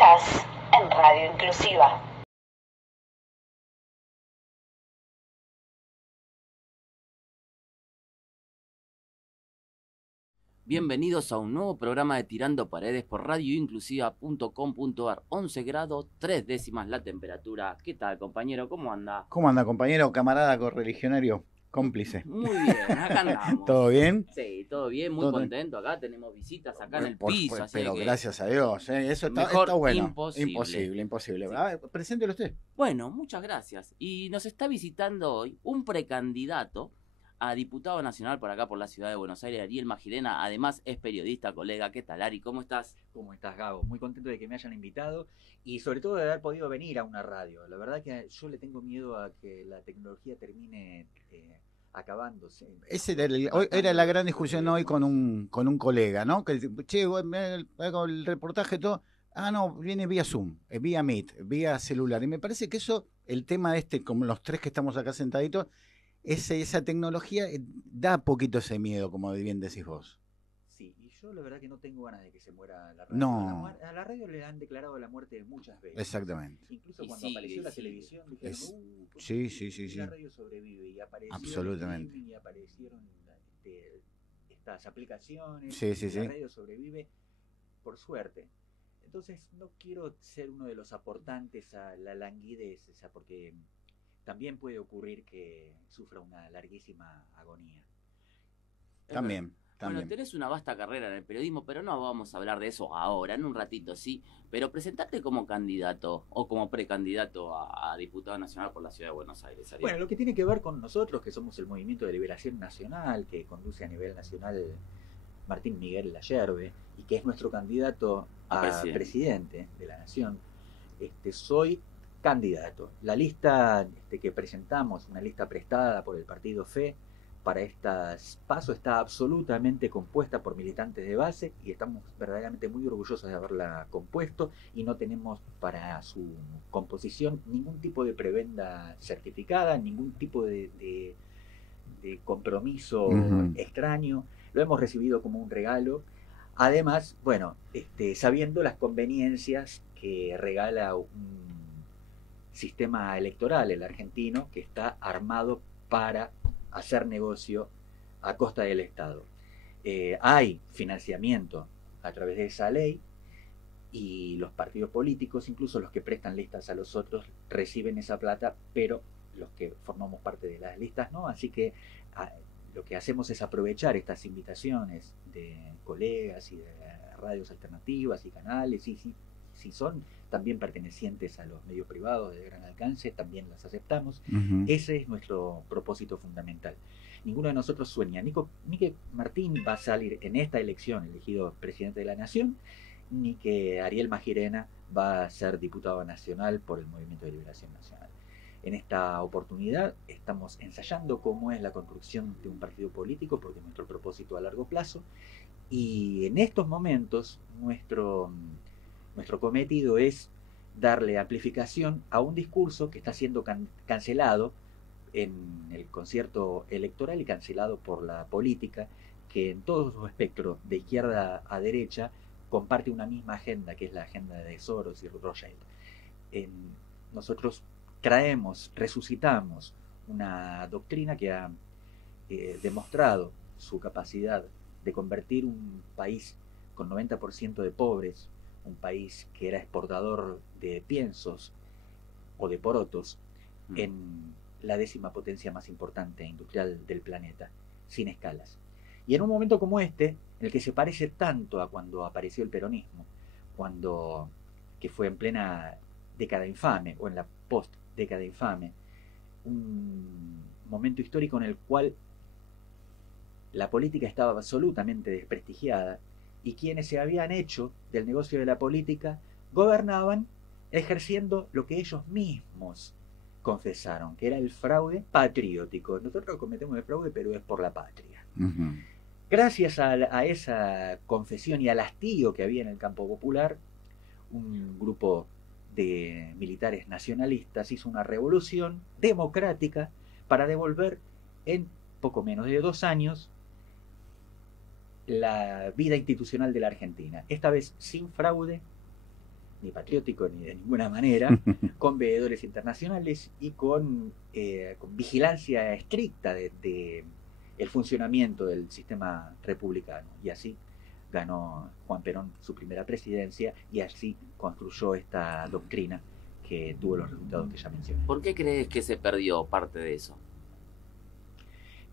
Estás en Radio Inclusiva. Bienvenidos a un nuevo programa de Tirando Paredes por radioinclusiva.com.ar. 11 grados, 3 décimas la temperatura. ¿Qué tal, compañero? ¿Cómo anda? ¿Cómo anda, compañero, camarada, correligionario, cómplice? Muy bien, acá andamos. ¿Todo bien? Sí, todo bien, muy contento. Acá tenemos visitas acá en el piso. Pero que gracias a Dios, eso está bueno. Imposible. Preséntelo usted. Bueno, muchas gracias. Y nos está visitando hoy un precandidato a diputado nacional por acá, por la ciudad de Buenos Aires, Ariel Magirena. Además es periodista, colega. ¿Qué tal, Ari? ¿Cómo estás? ¿Cómo estás, Gabo? Muy contento de que me hayan invitado y sobre todo de haber podido venir a una radio. La verdad que yo le tengo miedo a que la tecnología termine acabándose. Hoy era la gran discusión hoy con un colega, ¿no? Que che, hago el reportaje todo. Ah, no, viene vía Zoom, vía Meet, vía celular. Y me parece que eso, el tema como los tres que estamos acá sentaditos, esa tecnología da poquito ese miedo, como bien decís vos. Sí, y yo la verdad que no tengo ganas de que se muera la radio. No. A la radio le han declarado la muerte muchas veces. Exactamente. Incluso cuando apareció la televisión, dijeron, sí. La radio sobrevive y apareció absolutamente. Y aparecieron estas aplicaciones. Sí. La radio sobrevive por suerte. Entonces no quiero ser uno de los aportantes a la languidez esa, porque también puede ocurrir que sufra una larguísima agonía. También. Bueno, tenés una vasta carrera en el periodismo, pero no vamos a hablar de eso ahora, en un ratito, sí. Pero presentarte como candidato o como precandidato a diputado nacional por la ciudad de Buenos Aires, Ariel. Bueno, lo que tiene que ver con nosotros, que somos el Movimiento de Liberación Nacional, que conduce a nivel nacional Martín Miguel Layerbe, y que es nuestro candidato a presidente de la Nación, soy candidato. La lista que presentamos, una lista prestada por el partido FE para estas PASO, está absolutamente compuesta por militantes de base y estamos verdaderamente muy orgullosos de haberla compuesto, y no tenemos para su composición ningún tipo de prebenda certificada, ningún tipo de compromiso extraño. Lo hemos recibido como un regalo. Además, bueno, sabiendo las conveniencias que regala un sistema electoral, el argentino, que está armado para hacer negocio a costa del Estado. Hay financiamiento a través de esa ley, y los partidos políticos, incluso los que prestan listas a los otros, reciben esa plata, pero los que formamos parte de las listas no. Así que lo que hacemos es aprovechar estas invitaciones de colegas y de radios alternativas y canales, y si son también pertenecientes a los medios privados de gran alcance, también las aceptamos. Ese es nuestro propósito fundamental. Ninguno de nosotros sueña ni que Martín va a salir en esta elección elegido presidente de la Nación, ni que Ariel Magirena va a ser diputado nacional por el Movimiento de Liberación Nacional. En esta oportunidad estamos ensayando cómo es la construcción de un partido político, porque es nuestro propósito a largo plazo, y en estos momentos nuestro cometido es darle amplificación a un discurso que está siendo cancelado en el concierto electoral y cancelado por la política, que en todo su espectro, de izquierda a derecha, comparte una misma agenda, que es la agenda de Soros y Rothschild. Nosotros resucitamos una doctrina que ha demostrado su capacidad de convertir un país con 90% de pobres, un país que era exportador de piensos o de porotos, en la 10ª potencia más importante industrial del planeta, sin escalas. Y en un momento como este, en el que se parece tanto a cuando apareció el peronismo, que fue en plena década infame, o en la post-década infame, un momento histórico en el cual la política estaba absolutamente desprestigiada, y quienes se habían hecho del negocio de la política gobernaban ejerciendo lo que ellos mismos confesaron, que era el fraude patriótico. Nosotros cometemos el fraude, pero es por la patria. Gracias a esa confesión y al hastío que había en el campo popular, un grupo de militares nacionalistas hizo una revolución democrática para devolver en poco menos de 2 años la vida institucional de la Argentina. Esta vez sin fraude, ni patriótico ni de ninguna manera, con veedores internacionales y con vigilancia estricta de el funcionamiento del sistema republicano. Y así ganó Juan Perón su primera presidencia y así construyó esta doctrina que tuvo los resultados que ya mencioné. ¿Por qué crees que se perdió parte de eso?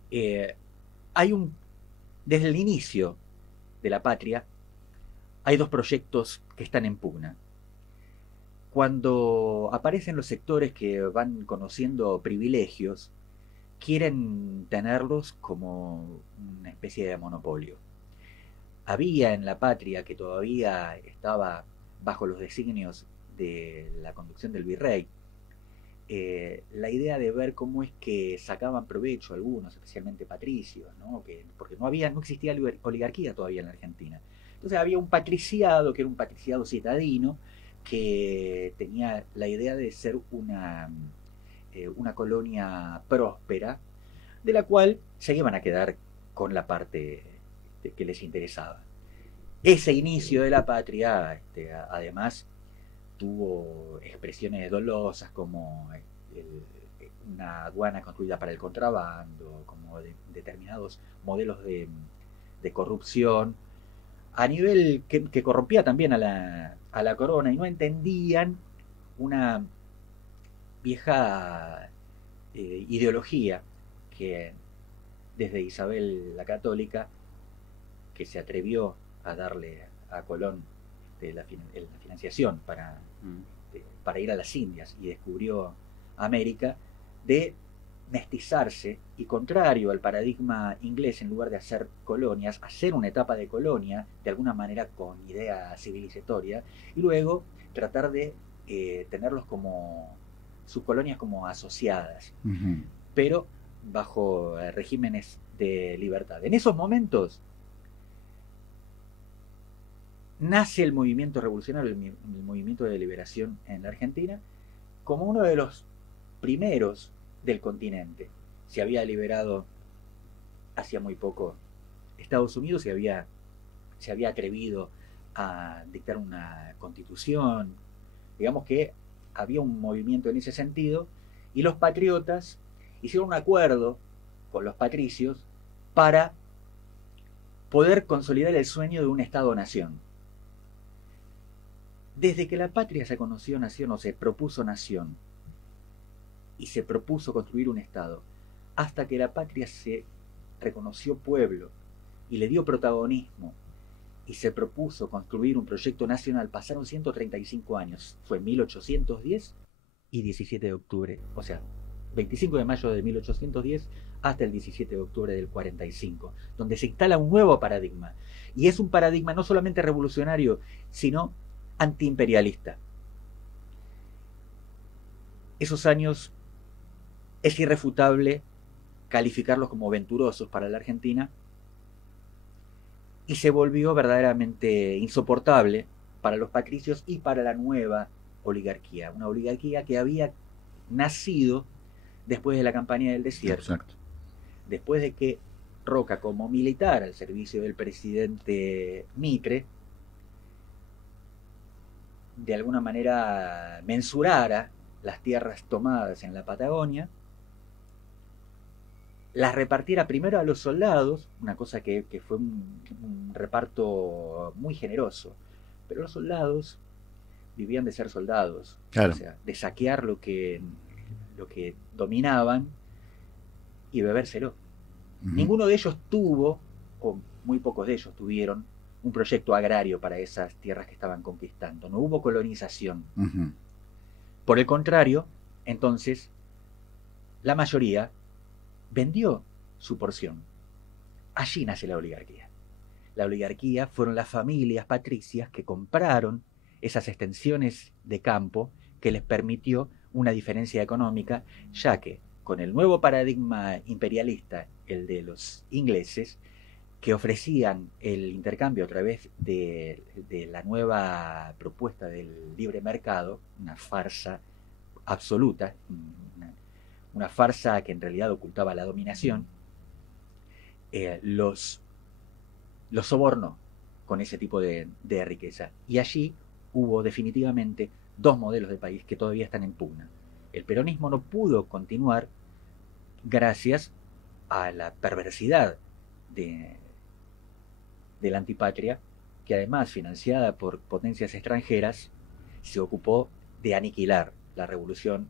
Desde el inicio de la patria hay dos proyectos que están en pugna. Cuando aparecen los sectores que van conociendo privilegios, quieren tenerlos como una especie de monopolio. Había en la patria, que todavía estaba bajo los designios de la conducción del virrey, la idea de ver cómo es que sacaban provecho algunos, especialmente patricios, ¿no? Porque no existía oligarquía todavía en la Argentina. Entonces había un patriciado, que era un patriciado citadino, que tenía la idea de ser una colonia próspera, de la cual se iban a quedar con la parte que les interesaba. Ese inicio de la patria, además, tuvo expresiones dolosas como una aduana construida para el contrabando, como determinados modelos de corrupción, a nivel que corrompía también a la corona, y no entendían una vieja ideología que desde Isabel la Católica, que se atrevió a darle a Colón la financiación para ir a las Indias y descubrió América, de mestizarse y, contrario al paradigma inglés, en lugar de hacer colonias, hacer una etapa de colonia, de alguna manera con idea civilizatoria, y luego tratar de tenerlos como sus colonias como asociadas, pero bajo regímenes de libertad. En esos momentos nace el movimiento revolucionario, el movimiento de liberación en la Argentina, como uno de los primeros del continente. Se había liberado hacía muy poco Estados Unidos, se había atrevido a dictar una constitución. Digamos que había un movimiento en ese sentido, y los patriotas hicieron un acuerdo con los patricios para poder consolidar el sueño de un Estado-nación. Desde que la patria se conoció nación, o se propuso nación, y se propuso construir un Estado, hasta que la patria se reconoció pueblo y le dio protagonismo y se propuso construir un proyecto nacional, pasaron 135 años. Fue 1810 y 17 de octubre, o sea, 25 de mayo de 1810 hasta el 17 de octubre del 45, donde se instala un nuevo paradigma. Y es un paradigma no solamente revolucionario, sino antiimperialista. Esos años es irrefutable calificarlos como venturosos para la Argentina, y se volvió verdaderamente insoportable para los patricios y para la nueva oligarquía, una oligarquía que había nacido después de la campaña del desierto. Exacto. Después de que Roca, como militar al servicio del presidente Mitre, de alguna manera mensurara las tierras tomadas en la Patagonia, las repartiera primero a los soldados, una cosa que fue un reparto muy generoso, pero los soldados vivían de ser soldados, claro. O sea, de saquear lo que dominaban y bebérselo. Ninguno de ellos tuvo, o muy pocos de ellos tuvieron, un proyecto agrario para esas tierras que estaban conquistando. No hubo colonización. Por el contrario, entonces, la mayoría vendió su porción. Allí nace la oligarquía. La oligarquía fueron las familias patricias que compraron esas extensiones de campo que les permitió una diferencia económica, ya que con el nuevo paradigma imperialista, el de los ingleses, que ofrecían el intercambio a través de la nueva propuesta del libre mercado, una farsa absoluta, una farsa que en realidad ocultaba la dominación, los sobornó con ese tipo de riqueza. Y allí hubo definitivamente dos modelos de país que todavía están en pugna. El peronismo no pudo continuar gracias a la perversidad de la antipatria, que además, financiada por potencias extranjeras, se ocupó de aniquilar la revolución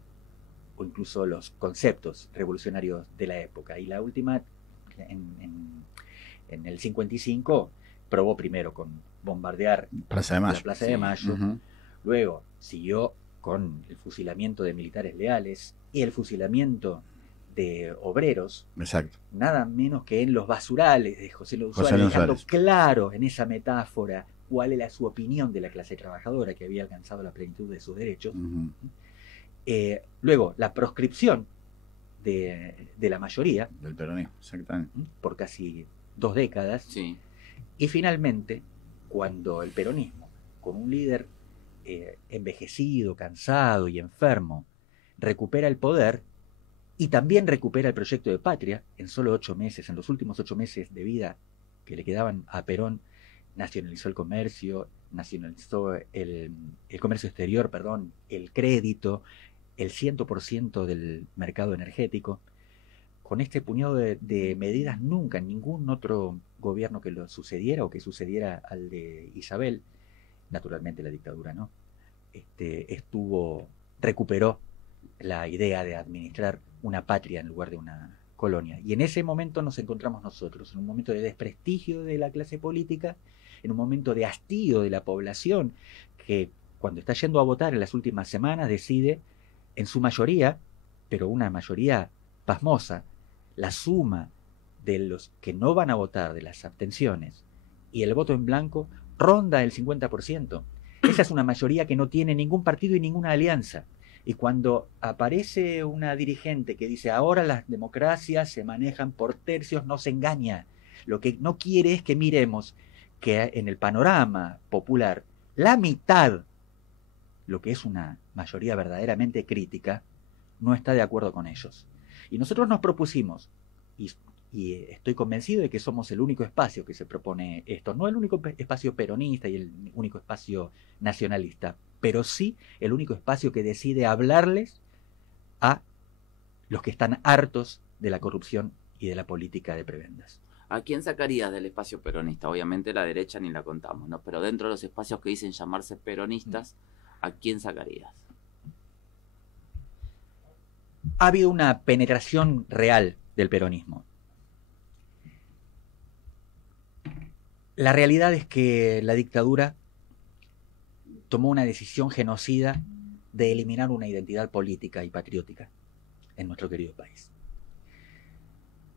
o incluso los conceptos revolucionarios de la época. Y la última, en el 55, probó primero con bombardear Plaza de Mayo. la Plaza de Mayo, luego siguió con el fusilamiento de militares leales y el fusilamiento de obreros, Exacto. nada menos que en los basurales de José Luis José Suárez, Luis dejando Suárez. claro en esa metáfora cuál era su opinión de la clase trabajadora que había alcanzado la plenitud de sus derechos. Luego, la proscripción de la mayoría, Del peronismo, exactamente. por casi 2 décadas, Sí. y finalmente, cuando el peronismo, con un líder envejecido, cansado y enfermo, recupera el poder y también recupera el proyecto de patria, en solo 8 meses, en los últimos 8 meses de vida que le quedaban a Perón, nacionalizó el comercio, nacionalizó el comercio exterior, perdón, el crédito, el 100% del mercado energético. Con este puñado de medidas, nunca ningún otro gobierno que lo sucediera o que sucediera al de Isabel, naturalmente la dictadura, ¿no? Recuperó la idea de administrar una patria en lugar de una colonia. Y en ese momento nos encontramos nosotros, en un momento de desprestigio de la clase política, en un momento de hastío de la población, que cuando está yendo a votar en las últimas semanas decide, en su mayoría, pero una mayoría pasmosa, la suma de los que no van a votar, de las abstenciones, y el voto en blanco, ronda el 50%. Esa es una mayoría que no tiene ningún partido y ninguna alianza. Y cuando aparece una dirigente que dice ahora las democracias se manejan por tercios, nos engaña. Lo que no quiere es que miremos que en el panorama popular, la mitad, lo que es una mayoría verdaderamente crítica, no está de acuerdo con ellos. Y nosotros nos propusimos, y estoy convencido de que somos el único espacio que se propone esto, no el único espacio peronista y el único espacio nacionalista, pero sí el único espacio que decide hablarles a los que están hartos de la corrupción y de la política de prebendas. ¿A quién sacarías del espacio peronista? Obviamente la derecha ni la contamos, ¿no? Pero dentro de los espacios que dicen llamarse peronistas, ¿a quién sacarías? Ha habido una penetración real del peronismo. La realidad es que la dictadura tomó una decisión genocida de eliminar una identidad política y patriótica en nuestro querido país.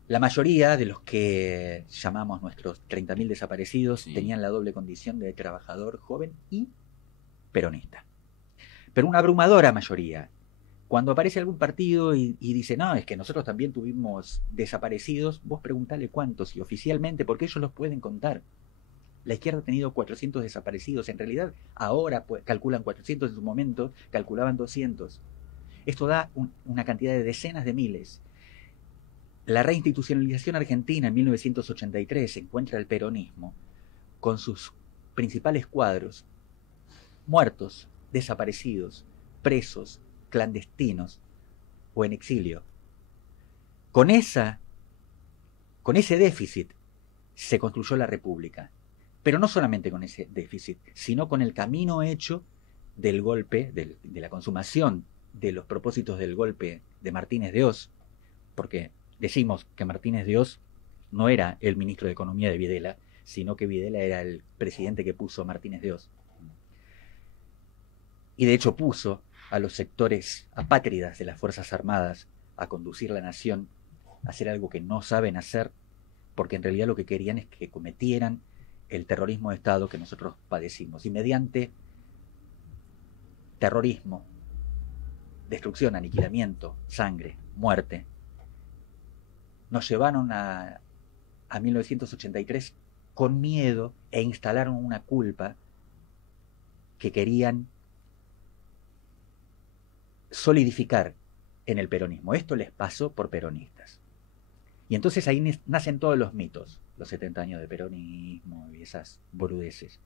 La mayoría de los que llamamos nuestros 30.000 desaparecidos tenían la doble condición de trabajador joven y peronista. Pero una abrumadora mayoría, cuando aparece algún partido y dice, no, es que nosotros también tuvimos desaparecidos, vos preguntale cuántos y oficialmente, porque ellos los pueden contar. La izquierda ha tenido 400 desaparecidos. En realidad, ahora calculan 400, en su momento calculaban 200. Esto da una cantidad de decenas de miles. La reinstitucionalización argentina en 1983 encuentra el peronismo con sus principales cuadros muertos, desaparecidos, presos, clandestinos o en exilio. Con ese déficit se construyó la República. Pero no solamente con ese déficit, sino con el camino hecho del golpe, de la consumación de los propósitos del golpe de Martínez de Oz, porque decimos que Martínez de Oz no era el ministro de Economía de Videla, sino que Videla era el presidente que puso Martínez de Oz. Y de hecho puso a los sectores apátridas de las Fuerzas Armadas a conducir la nación, a hacer algo que no saben hacer, porque en realidad lo que querían es que cometieran el terrorismo de Estado que nosotros padecimos. Y mediante terrorismo, destrucción, aniquilamiento, sangre, muerte, nos llevaron a 1983 con miedo e instalaron una culpa que querían solidificar en el peronismo. Esto les pasó por peronistas. Y entonces ahí nacen todos los mitos, los 70 años de peronismo y esas boludeces.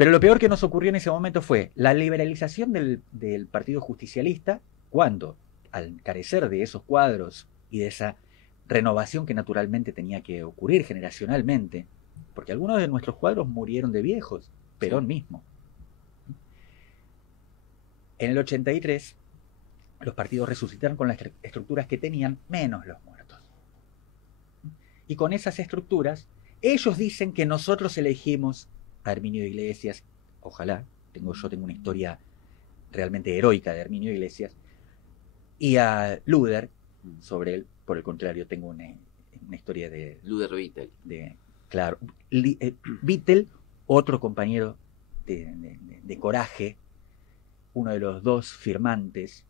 Pero lo peor que nos ocurrió en ese momento fue la liberalización del Partido Justicialista, cuando, al carecer de esos cuadros y de esa renovación que naturalmente tenía que ocurrir generacionalmente, porque algunos de nuestros cuadros murieron de viejos, Perón mismo. En el 83, los partidos resucitaron con las estructuras que tenían, menos los muertos. Y con esas estructuras, ellos dicen que nosotros elegimos a Herminio Iglesias, ojalá, yo tengo una historia realmente heroica de Herminio Iglesias, y a Luder, sobre él, por el contrario, tengo una historia de... Luder Vittel. Claro, Vittel, otro compañero de coraje, uno de los dos firmantes.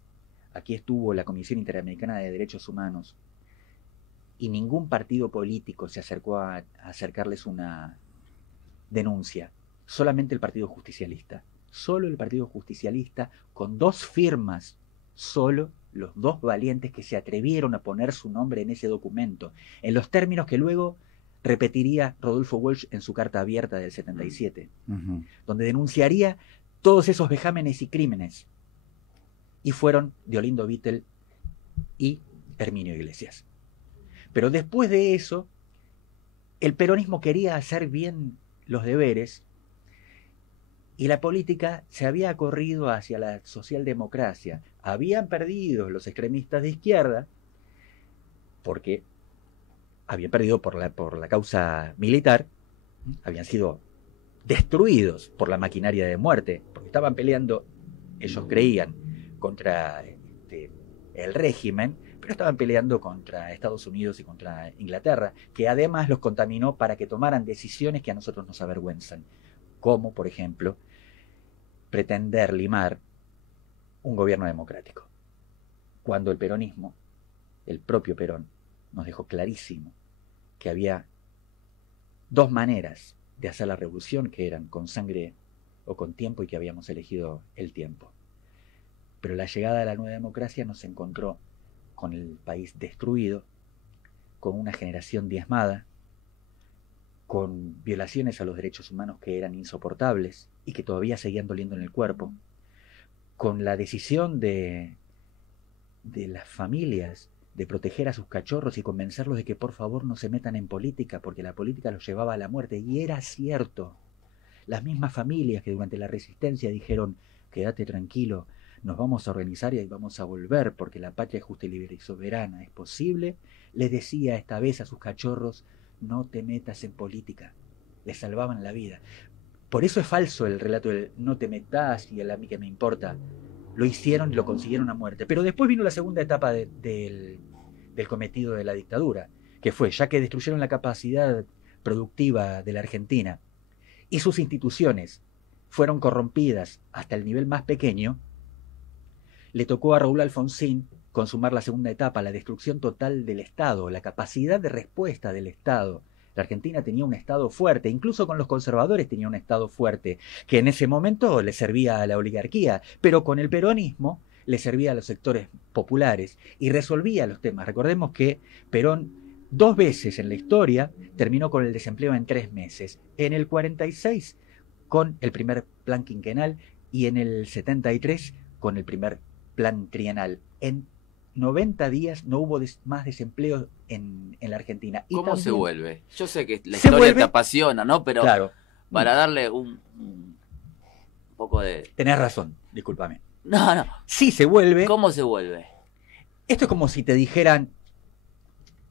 Aquí estuvo la Comisión Interamericana de Derechos Humanos, y ningún partido político se acercó a acercarles una denuncia. Solamente el Partido Justicialista. Solo el Partido Justicialista, con 2 firmas, solo los 2 valientes que se atrevieron a poner su nombre en ese documento, en los términos que luego repetiría Rodolfo Walsh en su carta abierta del 77, donde denunciaría todos esos vejámenes y crímenes. Y fueron Deolindo Vittel y Herminio Iglesias. Pero después de eso, el peronismo quería hacer bien los deberes y la política se había corrido hacia la socialdemocracia. Habían perdido los extremistas de izquierda porque habían perdido por la causa militar, habían sido destruidos por la maquinaria de muerte, porque estaban peleando, ellos creían, contra el régimen, pero estaban peleando contra Estados Unidos y contra Inglaterra, que además los contaminó para que tomaran decisiones que a nosotros nos avergüenzan, como, por ejemplo, pretender limar un gobierno democrático, cuando el peronismo, el propio Perón, nos dejó clarísimo que había 2 maneras de hacer la revolución, que eran con sangre o con tiempo, y que habíamos elegido el tiempo. Pero la llegada de la nueva democracia nos encontró con el país destruido, con una generación diezmada, con violaciones a los derechos humanos que eran insoportables y que todavía seguían doliendo en el cuerpo, con la decisión de las familias de proteger a sus cachorros y convencerlos de que por favor no se metan en política, porque la política los llevaba a la muerte. Y era cierto. Las mismas familias que durante la resistencia dijeron: quédate tranquilo, nos vamos a organizar y vamos a volver, porque la patria es justa, libre y soberana, es posible, les decía esta vez a sus cachorros: no te metas en política. Les salvaban la vida. Por eso es falso el relato del no te metas y a mí que me importa. Lo hicieron y lo consiguieron a muerte. Pero después vino la segunda etapa del cometido de la dictadura, que fue, ya que destruyeron la capacidad productiva de la Argentina y sus instituciones fueron corrompidas hasta el nivel más pequeño, le tocó a Raúl Alfonsín consumar la segunda etapa, la destrucción total del Estado, la capacidad de respuesta del Estado. La Argentina tenía un Estado fuerte, incluso con los conservadores tenía un Estado fuerte, que en ese momento le servía a la oligarquía, pero con el peronismo le servía a los sectores populares y resolvía los temas. Recordemos que Perón 2 veces en la historia terminó con el desempleo en 3 meses. En el 46 con el primer plan quinquenal y en el 73 con el primer plan trienal. En 90 días no hubo más desempleo en la Argentina. Y ¿cómo también se vuelve? Yo sé que la historia te apasiona, ¿no? Pero claro, para darle un poco de... Tenés razón, discúlpame. No. Sí se vuelve. ¿Cómo se vuelve? Esto es como si te dijeran,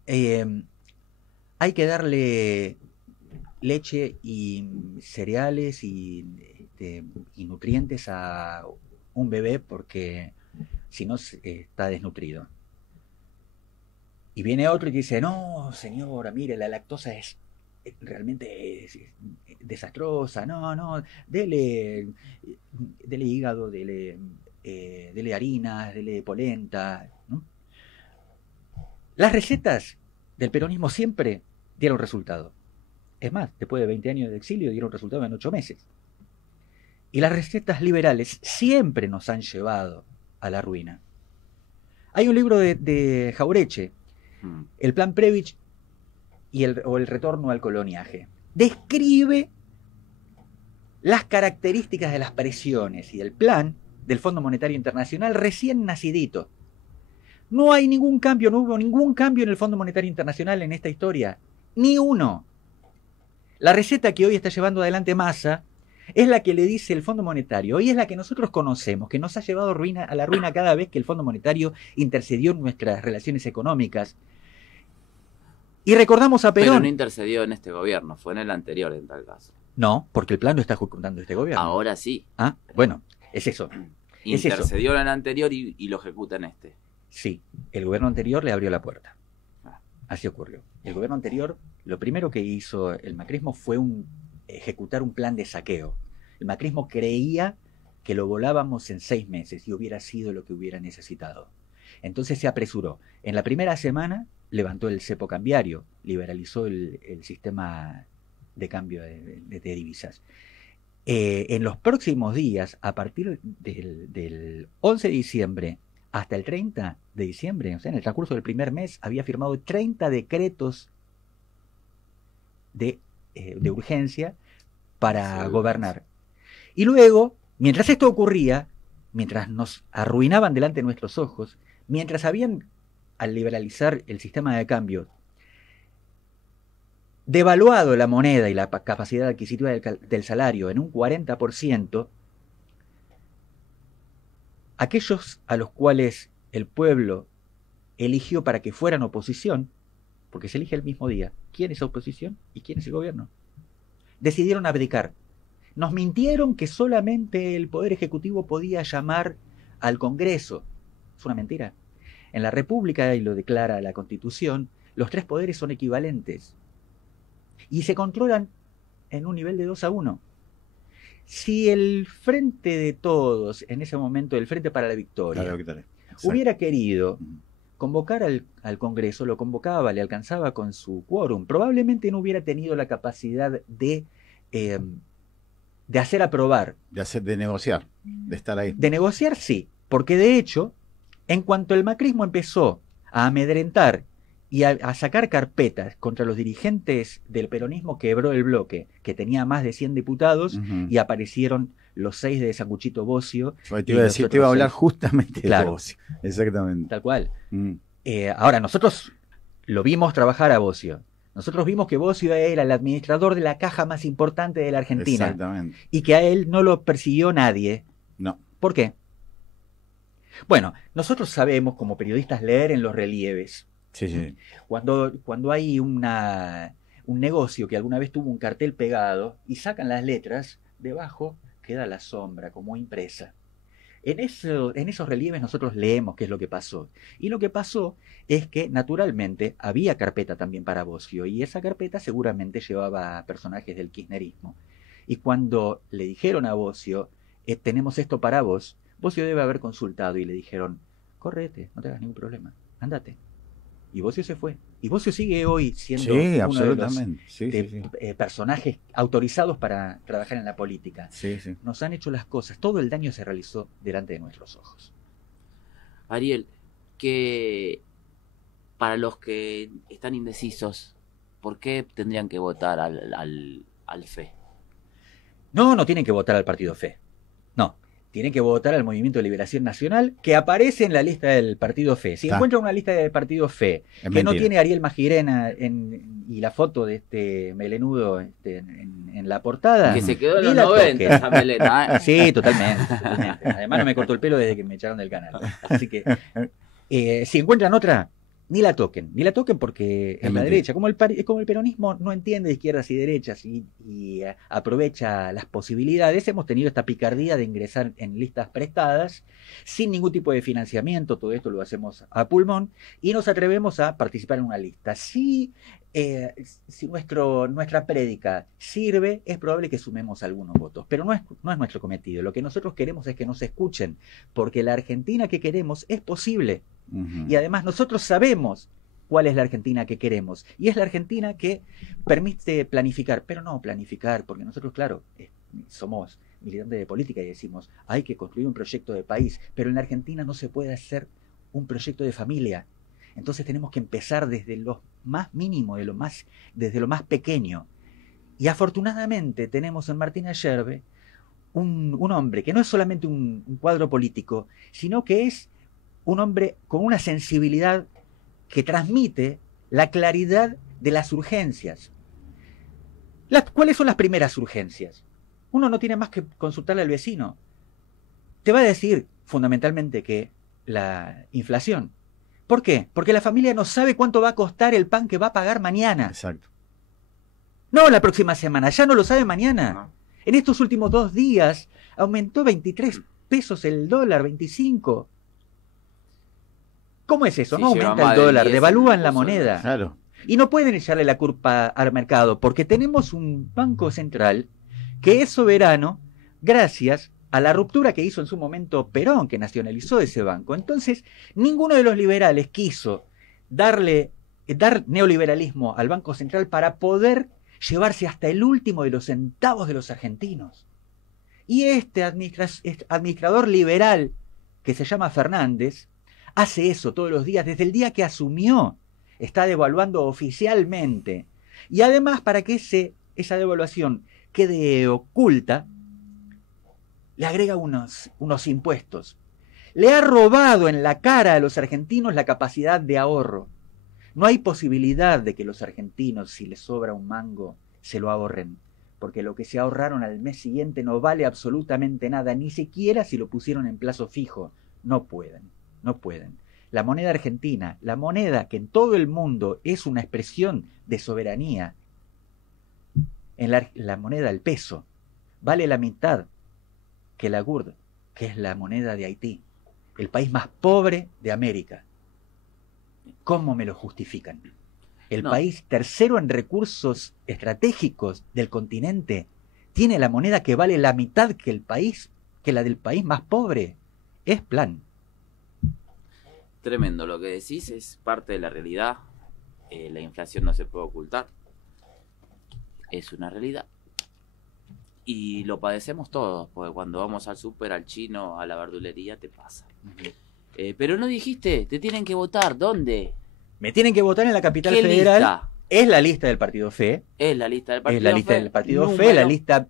hay que darle leche y cereales y nutrientes a un bebé porque si no está desnutrido. Y viene otro y dice: no, señora, mire, la lactosa es realmente desastrosa, no, dele hígado, dele harinas, dele polenta, ¿no? Las recetas del peronismo siempre dieron resultado. Es más, después de 20 años de exilio dieron resultado en 8 meses. Y las recetas liberales siempre nos han llevado a la ruina. Hay un libro de Jaureche, El Plan Previch o el retorno al coloniaje. Describe las características de las presiones y del plan del Fondo Monetario Internacional recién nacidito. No hay ningún cambio, no hubo ningún cambio en el Fondo Monetario Internacional en esta historia. Ni uno. La receta que hoy está llevando adelante Massa es la que le dice el Fondo Monetario y es la que nosotros conocemos, que nos ha llevado a la ruina cada vez que el Fondo Monetario intercedió en nuestras relaciones económicas. Y recordamos a Perón. Pero no intercedió en este gobierno, fue en el anterior en tal caso. No, porque el plan lo está ejecutando este gobierno. Ahora sí. Ah, bueno, es eso. Intercedió en el anterior y lo ejecuta en este. Sí, el gobierno anterior le abrió la puerta. Así ocurrió. El gobierno anterior, lo primero que hizo el macrismo fue ejecutar un plan de saqueo. El macrismo creía que lo volábamos en 6 meses y hubiera sido lo que hubiera necesitado. Entonces se apresuró. En la primera semana levantó el cepo cambiario, liberalizó el sistema de cambio de divisas. En los próximos días, a partir del 11 de diciembre hasta el 30 de diciembre, o sea, en el transcurso del primer mes, había firmado 30 decretos de urgencia para gobernar. Y luego, mientras esto ocurría, mientras nos arruinaban delante de nuestros ojos, mientras habían, al liberalizar el sistema de cambio, devaluado la moneda y la capacidad adquisitiva del salario en un 40%, aquellos a los cuales el pueblo eligió para que fueran oposición, porque se elige el mismo día quién es oposición y quién es el gobierno, decidieron abdicar. Nos mintieron que solamente el Poder Ejecutivo podía llamar al Congreso. Es una mentira. En la República, y lo declara la Constitución, los 3 poderes son equivalentes y se controlan en un nivel de 2-1. Si el Frente de Todos, en ese momento el Frente para la Victoria, hubiera querido convocar al Congreso, lo convocaba, le alcanzaba con su quórum, probablemente no hubiera tenido la capacidad de hacer aprobar. De negociar, de estar ahí. De negociar, sí, porque de hecho, en cuanto el macrismo empezó a amedrentar y a sacar carpetas contra los dirigentes del peronismo, quebró el bloque, que tenía más de 100 diputados, y aparecieron los 6 de Sanguchito Bocio. Te iba a hablar justamente de Bocio. Exactamente. Tal cual. Ahora, nosotros lo vimos trabajar a Bocio. Nosotros vimos que Bocio era el administrador de la caja más importante de la Argentina. Exactamente. Y que a él no lo persiguió nadie. No. ¿Por qué? Bueno, nosotros sabemos como periodistas leer en los relieves. Sí. Cuando hay un negocio que alguna vez tuvo un cartel pegado y sacan las letras, debajo queda la sombra como impresa. En esos relieves nosotros leemos qué es lo que pasó. Y lo que pasó es que naturalmente había carpeta también para Bocio y esa carpeta seguramente llevaba personajes del kirchnerismo. Y cuando le dijeron a Bocio, tenemos esto para vos, Bocio debe haber consultado y le dijeron, correte, no te hagas ningún problema, andate. Y Bocio se fue. Y Bocio sigue hoy siendo uno de los personajes autorizados para trabajar en la política. Nos han hecho las cosas. Todo el daño se realizó delante de nuestros ojos. Ariel, que para los que están indecisos, ¿por qué tendrían que votar al FE? No tienen que votar al partido FE. No. Tienen que votar al Movimiento de Liberación Nacional, que aparece en la lista del partido FE. Si encuentran una lista del partido FE que no tiene a Ariel Magirena y la foto de este melenudo en la portada... Que se quedó en los 90 esa melena, ¿eh? Sí, totalmente. Además no me cortó el pelo desde que me echaron del canal. Así que si encuentran otra, ni la toquen porque es la derecha. Como el peronismo no entiende de izquierdas y derechas y aprovecha las posibilidades, hemos tenido esta picardía de ingresar en listas prestadas sin ningún tipo de financiamiento. Todo esto lo hacemos a pulmón y nos atrevemos a participar en una lista. Si nuestra prédica sirve, es probable que sumemos algunos votos, pero no es nuestro cometido. Lo que nosotros queremos es que nos escuchen, porque la Argentina que queremos es posible. Y además nosotros sabemos cuál es la Argentina que queremos. Y es la Argentina que permite planificar, pero no planificar, porque nosotros, claro, somos militantes de política y decimos, hay que construir un proyecto de país, pero en la Argentina no se puede hacer un proyecto de familia. Entonces tenemos que empezar desde lo más mínimo, desde lo más pequeño. Y afortunadamente tenemos en Martín Ayerbe un hombre que no es solamente un cuadro político, sino que es un hombre con una sensibilidad que transmite la claridad de las urgencias. ¿Cuáles son las primeras urgencias? Uno no tiene más que consultarle al vecino. Te va a decir fundamentalmente que la inflación. ¿Por qué? Porque la familia no sabe cuánto va a costar el pan que va a pagar mañana. Exacto. No la próxima semana, ya no lo sabe mañana. No. En estos últimos 2 días aumentó 23 pesos el dólar, 25. ¿Cómo es eso? Sí, No lleva aumenta más el del dólar, 10 devalúan la incluso, moneda. Claro. Y no pueden echarle la culpa al mercado, porque tenemos un banco central que es soberano gracias a la ruptura que hizo en su momento Perón, que nacionalizó ese banco. Entonces, ninguno de los liberales quiso dar neoliberalismo al Banco Central para poder llevarse hasta el último de los centavos de los argentinos. Y este administrador liberal, que se llama Fernández, hace eso todos los días, desde el día que asumió. Está devaluando oficialmente. Y además, para que esa devaluación quede oculta, le agrega unos impuestos. Le ha robado en la cara a los argentinos la capacidad de ahorro. No hay posibilidad de que los argentinos, si les sobra un mango, se lo ahorren, porque lo que se ahorraron al mes siguiente no vale absolutamente nada, ni siquiera si lo pusieron en plazo fijo. No pueden. La moneda argentina, la moneda que en todo el mundo es una expresión de soberanía, en la moneda, el peso, vale la mitad que la GURD, que es la moneda de Haití, el país más pobre de América. ¿Cómo me lo justifican? El país tercero en recursos estratégicos del continente tiene la moneda que vale la mitad que la del país más pobre. Es plan. Tremendo, lo que decís es parte de la realidad. La inflación no se puede ocultar. Es una realidad. Y lo padecemos todos, porque cuando vamos al súper, al chino, a la verdulería, te pasa. Pero no dijiste, te tienen que votar. ¿Dónde? Me tienen que votar en la capital ¿Qué federal. lista? Es la lista del Partido FE. Es la lista del Partido Es la lista FE. del Partido Número. FE, la lista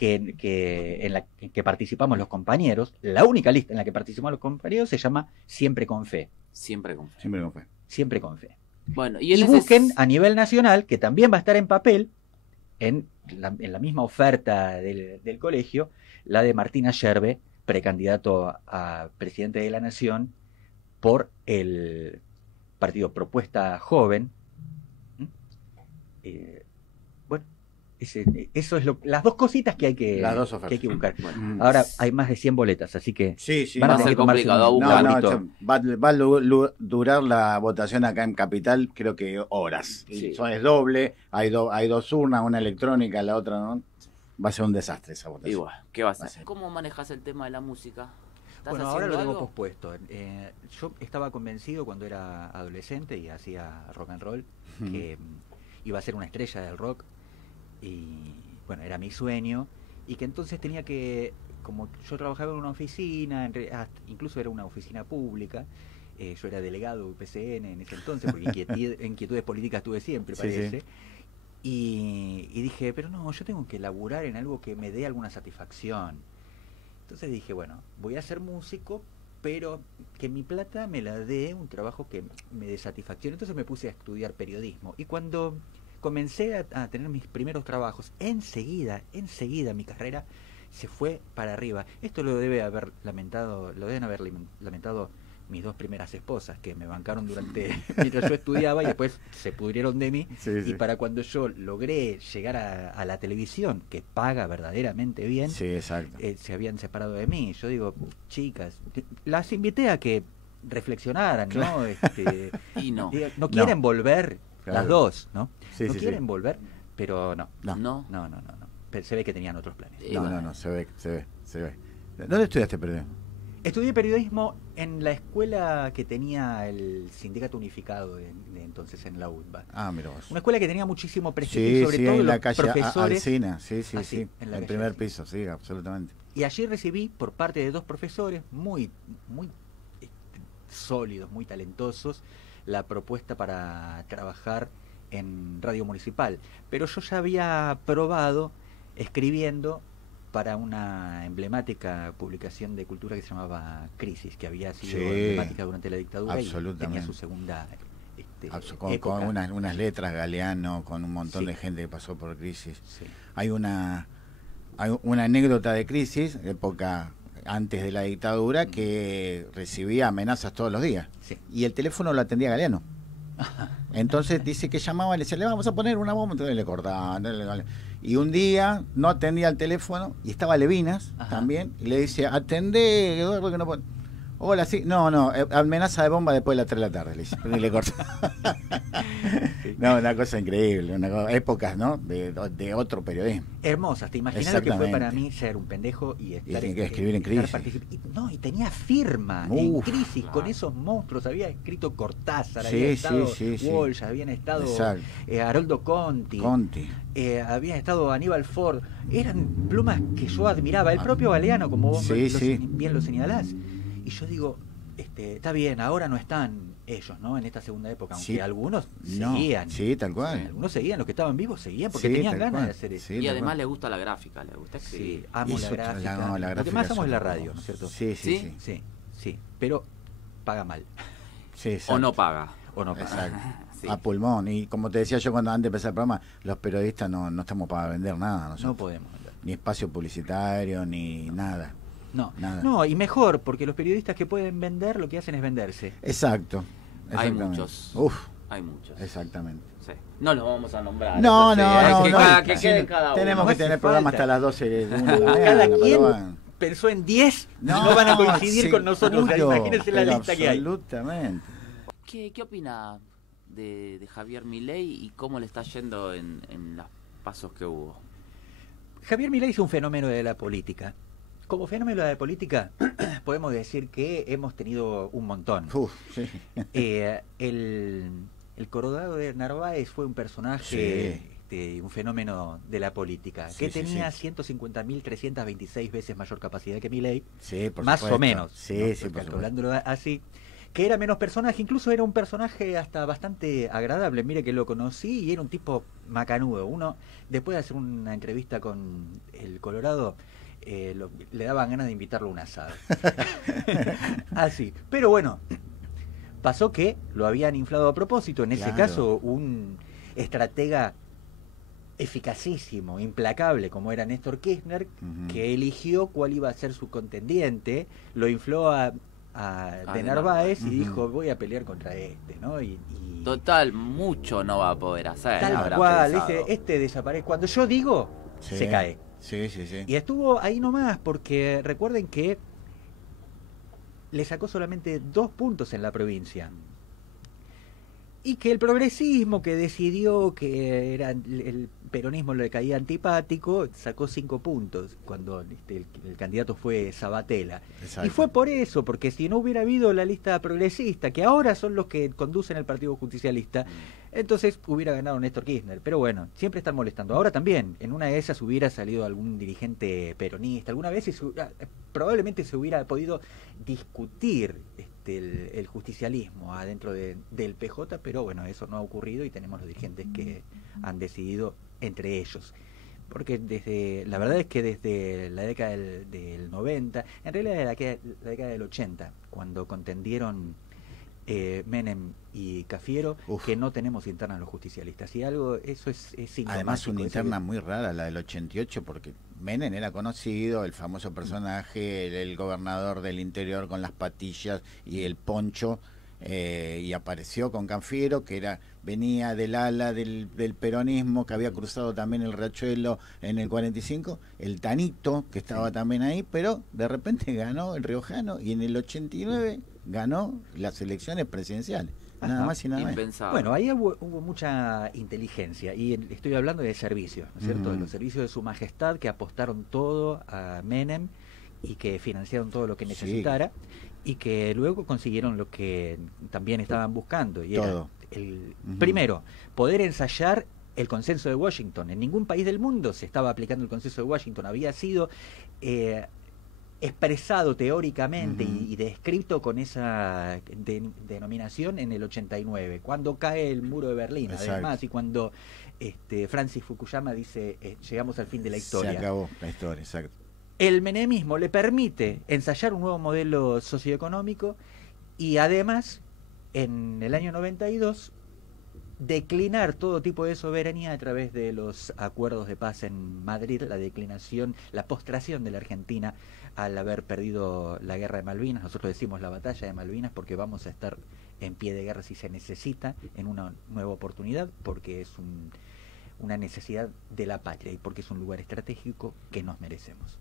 en la que participamos los compañeros. La única lista en la que participamos los compañeros se llama Siempre con Fe. Siempre con fe. Siempre con fe. Siempre con Fe. Bueno, Y busquen a nivel nacional, que también va a estar en papel, en la misma oferta del colegio, la de Martín Ayerbe, precandidato a presidente de la Nación por el partido Propuesta Joven. Bueno, eso es las dos cositas que hay que, Las dos que ofertas. hay que buscar. Bueno, Ahora hay más de 100 boletas, así que Sí, sí. van a va a tener ser que tomarse complicado, un a buscar. No, ratito. va a durar la votación acá en Capital, creo que horas. Sí. Es doble, hay dos urnas, una electrónica, la otra no. Va a ser un desastre esa votación. Igual, ¿qué vas a Va a hacer? ser. ¿Cómo manejas el tema de la música? ¿Estás Bueno, ahora lo haciendo tengo algo? pospuesto. Yo estaba convencido cuando era adolescente y hacía rock and roll que iba a ser una estrella del rock y bueno, era mi sueño y que entonces tenía que, como yo trabajaba en una oficina, incluso era una oficina pública, yo era delegado de UPCN en ese entonces, porque inquietudes políticas tuve siempre, Sí, parece. sí. Y dije, pero no, yo tengo que laburar en algo que me dé alguna satisfacción. Entonces dije, bueno, voy a ser músico, pero que mi plata me la dé un trabajo que me dé satisfacción. Entonces me puse a estudiar periodismo. Y cuando comencé a tener mis primeros trabajos, enseguida mi carrera se fue para arriba. Esto lo deben haber lamentado mis 2 primeras esposas, que me bancaron mientras yo estudiaba y después se pudrieron de mí. Sí, Y sí. para cuando yo logré llegar a la televisión, que paga verdaderamente bien, Sí, exacto. se habían separado de mí. Yo digo, chicas, las invité a que reflexionaran, ¿no? Y no. No quieren volver, Claro. las dos, ¿no? Sí, no sí, quieren sí. volver, pero no. No. No. Pero se ve que tenían otros planes. No, se ve. ¿Dónde estudiaste periodismo? Estudié periodismo en la escuela que tenía el Sindicato Unificado de entonces en la UTBA. Ah, mira vos. Una escuela que tenía muchísimo prestigio, sobre todo en la los calle profesores. Alsina, sí, Así, en la el calle primer Alsina. piso, sí, absolutamente. Y allí recibí por parte de 2 profesores muy sólidos, muy talentosos, la propuesta para trabajar en Radio Municipal, pero yo ya había probado escribiendo para una emblemática publicación de cultura que se llamaba Crisis, que había sido emblemática durante la dictadura y tenía su segunda con unas letras, Galeano, con un montón de gente que pasó por Crisis. Sí. Hay una anécdota de Crisis, época antes de la dictadura, que recibía amenazas todos los días. Sí. Y el teléfono lo atendía Galeano. Entonces dice que llamaba y le decía, le vamos a poner una bomba, entonces le cortaban. Y un día no atendía el teléfono y estaba Levinas también, y le dice, atendé, Eduardo, que no puedo. Hola, sí, no, amenaza de bomba después de las 3 de la tarde, le dice, y le cortó. No, una cosa increíble, épocas, ¿no? De otro periodismo. Hermosas, ¿te imaginas lo que fue para mí ser un pendejo y escribir en Crisis? Y tenía firma en Crisis con esos monstruos, había escrito Cortázar, había estado Walsh, habían estado Haroldo Conti. Había estado Aníbal Ford, eran plumas que yo admiraba, el propio Galeano, como vos bien lo señalás. Y yo digo, está bien, ahora no están ellos, ¿no? En esta segunda época, aunque algunos seguían. Sí, tal cual. Sí, algunos seguían, los que estaban vivos seguían porque tenían ganas de hacer eso. Y además le gusta la gráfica, le gusta escribir. Sí, amo la gráfica. Lo que más amo es la radio, ¿no es cierto? Sí, pero paga mal. Sí, o no paga. O no paga. Exacto. Sí. A pulmón. Y como te decía yo cuando antes de empezar el programa, los periodistas no estamos para vender nada. Nosotros. No podemos vender. Ni espacio publicitario, ni nada. No, y mejor, porque los periodistas que pueden vender, lo que hacen es venderse. Exacto. Hay muchos. Hay muchos. Exactamente. Sí. No los vamos a nombrar. No. Que queden cada uno. Tenemos que tener programa hasta las 12 de una cada quien pensó en 10, no van a coincidir con nosotros. Imagínense la lista que hay. Absolutamente. ¿Qué opina de Javier Milei y cómo le está yendo en los pasos que hubo? Javier Milei es un fenómeno de la política. Como fenómeno de la política, podemos decir que hemos tenido un montón. El Corrado de Narváez fue un personaje, un fenómeno de la política, que tenía 150.326 veces mayor capacidad que Milei, más o menos, calculándolo así, que era menos personaje, incluso era un personaje hasta bastante agradable. Mire que lo conocí y era un tipo macanudo. Uno, después de hacer una entrevista con el Colorado, le daban ganas de invitarlo a un asado. Así. Pero bueno, pasó que lo habían inflado a propósito. En ese caso, un estratega eficacísimo, implacable, como era Néstor Kirchner, que eligió cuál iba a ser su contendiente, lo infló de Narváez y dijo, voy a pelear contra ¿no? Y total, mucho no va a poder hacer. Tal cual, este desaparece. Cuando yo digo, se cae. Sí. Y estuvo ahí nomás, porque recuerden que le sacó solamente 2 puntos en la provincia. Y que el progresismo, que decidió que era el peronismo le caía antipático, sacó 5 puntos cuando el candidato fue Sabatella. Exacto. Y fue por eso, porque si no hubiera habido la lista progresista, que ahora son los que conducen el Partido Justicialista, entonces hubiera ganado Néstor Kirchner. Pero bueno, siempre están molestando. Ahora también, en una de esas hubiera salido algún dirigente peronista, alguna vez probablemente se hubiera podido discutir el justicialismo adentro del PJ, pero bueno, eso no ha ocurrido y tenemos los dirigentes que han decidido entre ellos. Porque la verdad es que desde la década del 90, en realidad la década del 80, cuando contendieron Menem y Cafiero, que no tenemos interna los justicialistas. Y algo, eso es sintomático. Además, una interna muy rara, la del 88, porque Menem era conocido, el famoso personaje, el gobernador del interior con las patillas y el poncho, y apareció con Cafiero, que venía del ala del peronismo, que había cruzado también el Riachuelo en el 45, el Tanito, que estaba también ahí, pero de repente ganó el riojano, y en el 89 ganó las elecciones presidenciales. Nada más y nada menos. Bueno, ahí hubo mucha inteligencia, y estoy hablando de servicios, ¿no es cierto? De los servicios de su majestad, que apostaron todo a Menem y que financiaron todo lo que necesitara, y que luego consiguieron lo que también estaban buscando, y era primero, poder ensayar el consenso de Washington. En ningún país del mundo se estaba aplicando el consenso de Washington. Había sido expresado teóricamente y descrito con esa denominación en el 89, cuando cae el muro de Berlín, Exacto. además, y cuando Francis Fukuyama dice llegamos al fin de la historia. Se acabó la historia, exacto. El menemismo le permite ensayar un nuevo modelo socioeconómico y además, en el año 92, declinar todo tipo de soberanía a través de los acuerdos de paz en Madrid, la declinación, la postración de la Argentina al haber perdido la guerra de Malvinas. Nosotros decimos la batalla de Malvinas porque vamos a estar en pie de guerra si se necesita en una nueva oportunidad, porque es una necesidad de la patria y porque es un lugar estratégico que nos merecemos.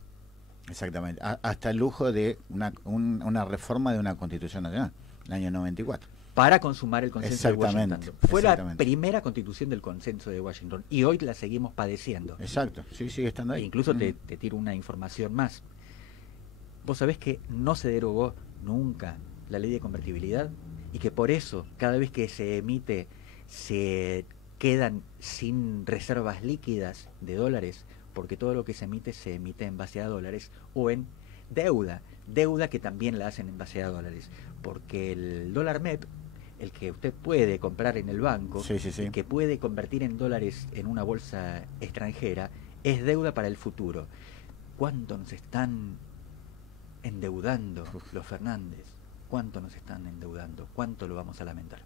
Exactamente, hasta el lujo de una reforma de una Constitución Nacional, el año 94. Para consumar el consenso de Washington. Fue la exactamente. primera constitución del consenso de Washington y hoy la seguimos padeciendo. Exacto, sí, sigue estando ahí. E incluso te tiro una información más. Vos sabés que no se derogó nunca la ley de convertibilidad y que por eso cada vez que se emite se quedan sin reservas líquidas de dólares, porque todo lo que se emite en base a dólares o en deuda que también la hacen en base a dólares, porque el dólar MEP, el que usted puede comprar en el banco, sí. que puede convertir en dólares en una bolsa extranjera, es deuda para el futuro. ¿Cuánto nos están endeudando los Fernández? ¿Cuánto nos están endeudando? ¿Cuánto lo vamos a lamentar?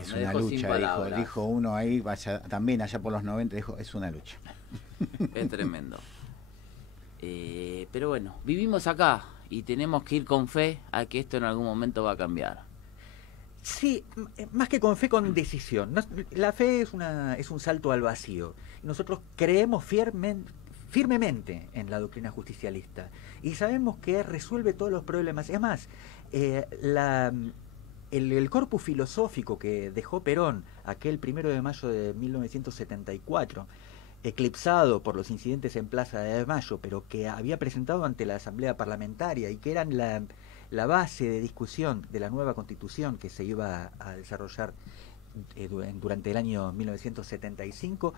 Es una lucha, dijo uno ahí, también allá por los 90, dijo, es una lucha. Es tremendo. Pero bueno, vivimos acá y tenemos que ir con fe a que esto en algún momento va a cambiar. Sí, más que con fe, con decisión. La fe es un salto al vacío. Nosotros creemos firmemente en la doctrina justicialista y sabemos que resuelve todos los problemas. Es más, el corpus filosófico que dejó Perón aquel 1 de mayo de 1974, eclipsado por los incidentes en Plaza de Mayo, pero que había presentado ante la Asamblea Parlamentaria y que eran la base de discusión de la nueva Constitución que se iba a desarrollar durante el año 1975,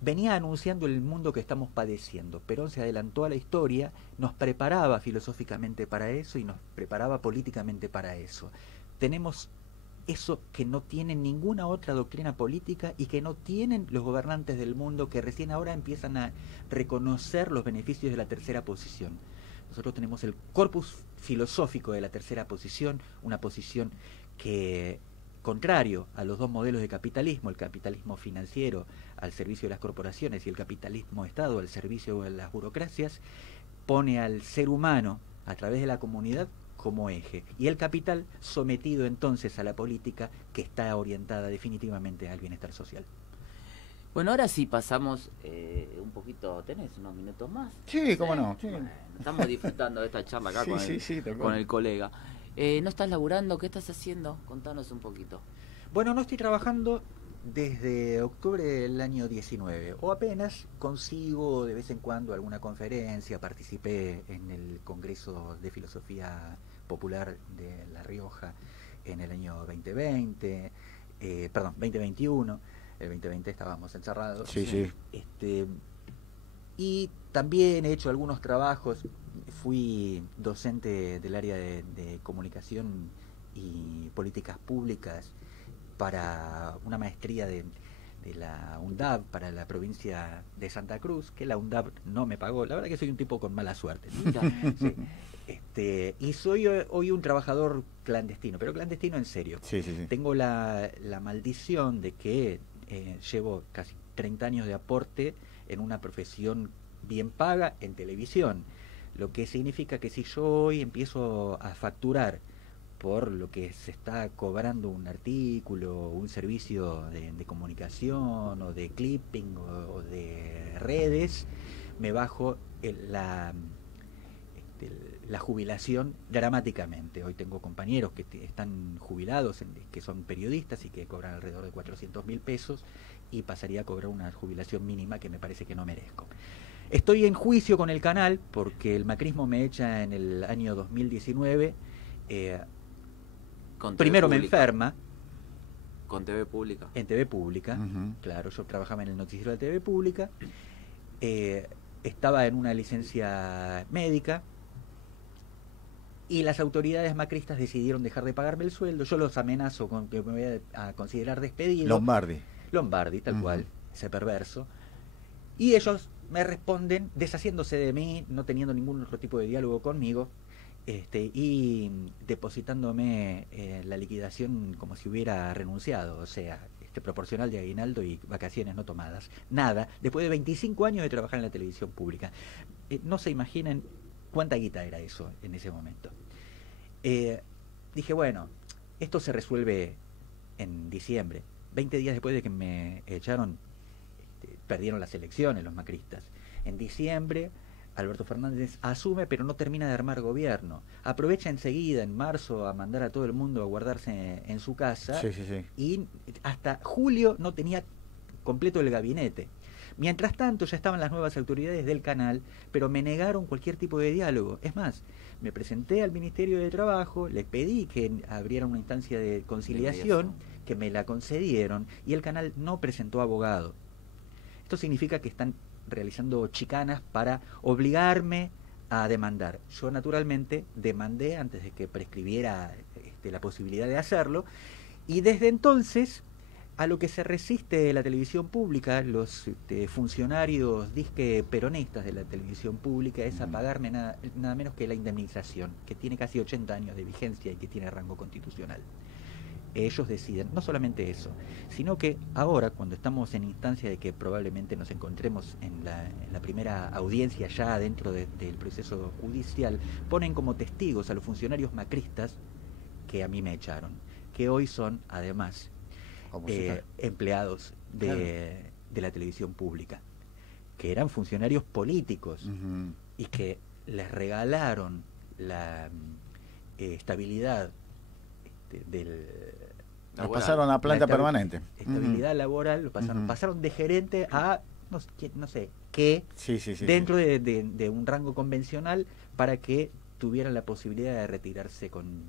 venía anunciando el mundo que estamos padeciendo. Perón se adelantó a la historia, nos preparaba filosóficamente para eso y nos preparaba políticamente para eso. Tenemos eso que no tiene ninguna otra doctrina política y que no tienen los gobernantes del mundo, que recién ahora empiezan a reconocer los beneficios de la tercera posición. Nosotros tenemos el corpus filosófico de la tercera posición, una posición que, contrario a los dos modelos de capitalismo, el capitalismo financiero al servicio de las corporaciones y el capitalismo Estado al servicio de las burocracias, pone al ser humano a través de la comunidad como eje, y el capital sometido entonces a la política que está orientada definitivamente al bienestar social. Bueno, ahora sí pasamos un poquito. ¿Tenés unos minutos más? Sí, cómo no. Sí. Bueno, estamos disfrutando de esta charla acá con el colega. ¿No estás laburando? ¿Qué estás haciendo? Contanos un poquito. Bueno, no estoy trabajando desde octubre del año 19, o apenas consigo de vez en cuando alguna conferencia. Participé en el Congreso de Filosofía Popular de La Rioja en el año 2020, 2021, el 2020 estábamos encerrados. Sí. Y también he hecho algunos trabajos, fui docente del área de comunicación y políticas públicas para una maestría de la UNDAB para la provincia de Santa Cruz, que la UNDAB no me pagó. La verdad que soy un tipo con mala suerte. Sí. Y soy hoy un trabajador clandestino, pero clandestino en serio. Sí. Tengo la maldición de que llevo casi 30 años de aporte en una profesión bien paga en televisión, lo que significa que si yo hoy empiezo a facturar por lo que se está cobrando un artículo, un servicio de comunicación o de clipping o de redes, me bajo la jubilación dramáticamente. Hoy tengo compañeros que están jubilados, que son periodistas y que cobran alrededor de 400.000 pesos, y pasaría a cobrar una jubilación mínima que me parece que no merezco. Estoy en juicio con el canal porque el macrismo me echa en el año 2019. Primero me enferma. ¿Con TV Pública? En TV Pública, claro, yo trabajaba en el noticiero de TV Pública. estaba en una licencia médica y las autoridades macristas decidieron dejar de pagarme el sueldo. Yo los amenazo con que me voy a considerar despedido. Lombardi, tal cual, ese perverso. Y ellos me responden deshaciéndose de mí, no teniendo ningún otro tipo de diálogo conmigo, y depositándome la liquidación como si hubiera renunciado, o sea, proporcional de aguinaldo y vacaciones no tomadas. Nada, después de 25 años de trabajar en la televisión pública. No se imaginan cuánta guita era eso en ese momento. Dije, bueno, esto se resuelve en diciembre. 20 días después de que me echaron, perdieron las elecciones los macristas. En diciembre, Alberto Fernández asume, pero no termina de armar gobierno. Aprovecha enseguida, en marzo, a mandar a todo el mundo a guardarse en su casa. Sí, sí, sí. Y hasta julio no tenía completo el gabinete. Mientras tanto, ya estaban las nuevas autoridades del canal, pero me negaron cualquier tipo de diálogo. Es más, me presenté al Ministerio de Trabajo, les pedí que abrieran una instancia de conciliación, que me la concedieron, y el canal no presentó abogado. Esto significa que están realizando chicanas para obligarme a demandar. Yo naturalmente demandé antes de que prescribiera la posibilidad de hacerlo, y desde entonces a lo que se resiste la televisión pública, los funcionarios disque peronistas de la televisión pública, es a pagarme nada menos que la indemnización, que tiene casi 80 años de vigencia y que tiene rango constitucional. Ellos deciden, no solamente eso, sino que ahora, cuando estamos en instancia de que probablemente nos encontremos en la primera audiencia ya dentro del proceso judicial, ponen como testigos a los funcionarios macristas que a mí me echaron, que hoy son, además, empleados de la televisión pública, que eran funcionarios políticos y que les regalaron la estabilidad nos pasaron a planta permanente. Estabilidad laboral, lo pasaron de gerente a no sé qué, dentro de un rango convencional, para que tuvieran la posibilidad de retirarse con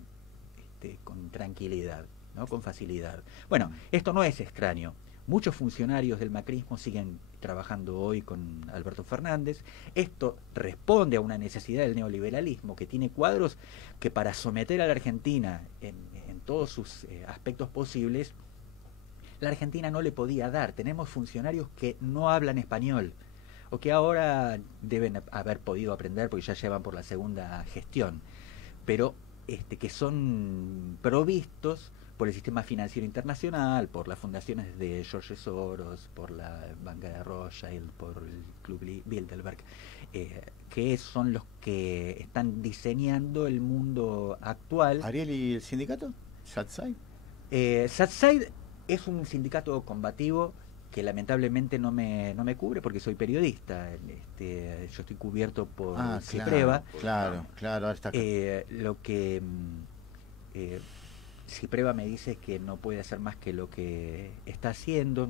tranquilidad, ¿no? Con facilidad. Bueno, esto no es extraño. Muchos funcionarios del macrismo siguen trabajando hoy con Alberto Fernández. Esto responde a una necesidad del neoliberalismo, que tiene cuadros que, para someter a la Argentina en todos sus aspectos posibles, la Argentina no le podía dar. Tenemos funcionarios que no hablan español, o que ahora deben haber podido aprender porque ya llevan por la segunda gestión, pero que son provistos por el sistema financiero internacional, por las fundaciones de George Soros, por la banca de Rothschild, por el Club Bilderberg, que son los que están diseñando el mundo actual. ¿Ariel y el sindicato? ¿Satside? Satside es un sindicato combativo que lamentablemente no me cubre porque soy periodista. Yo estoy cubierto por Cipreva. Claro, ahora está acá. Lo que Cipreva me dice que no puede hacer más que lo que está haciendo.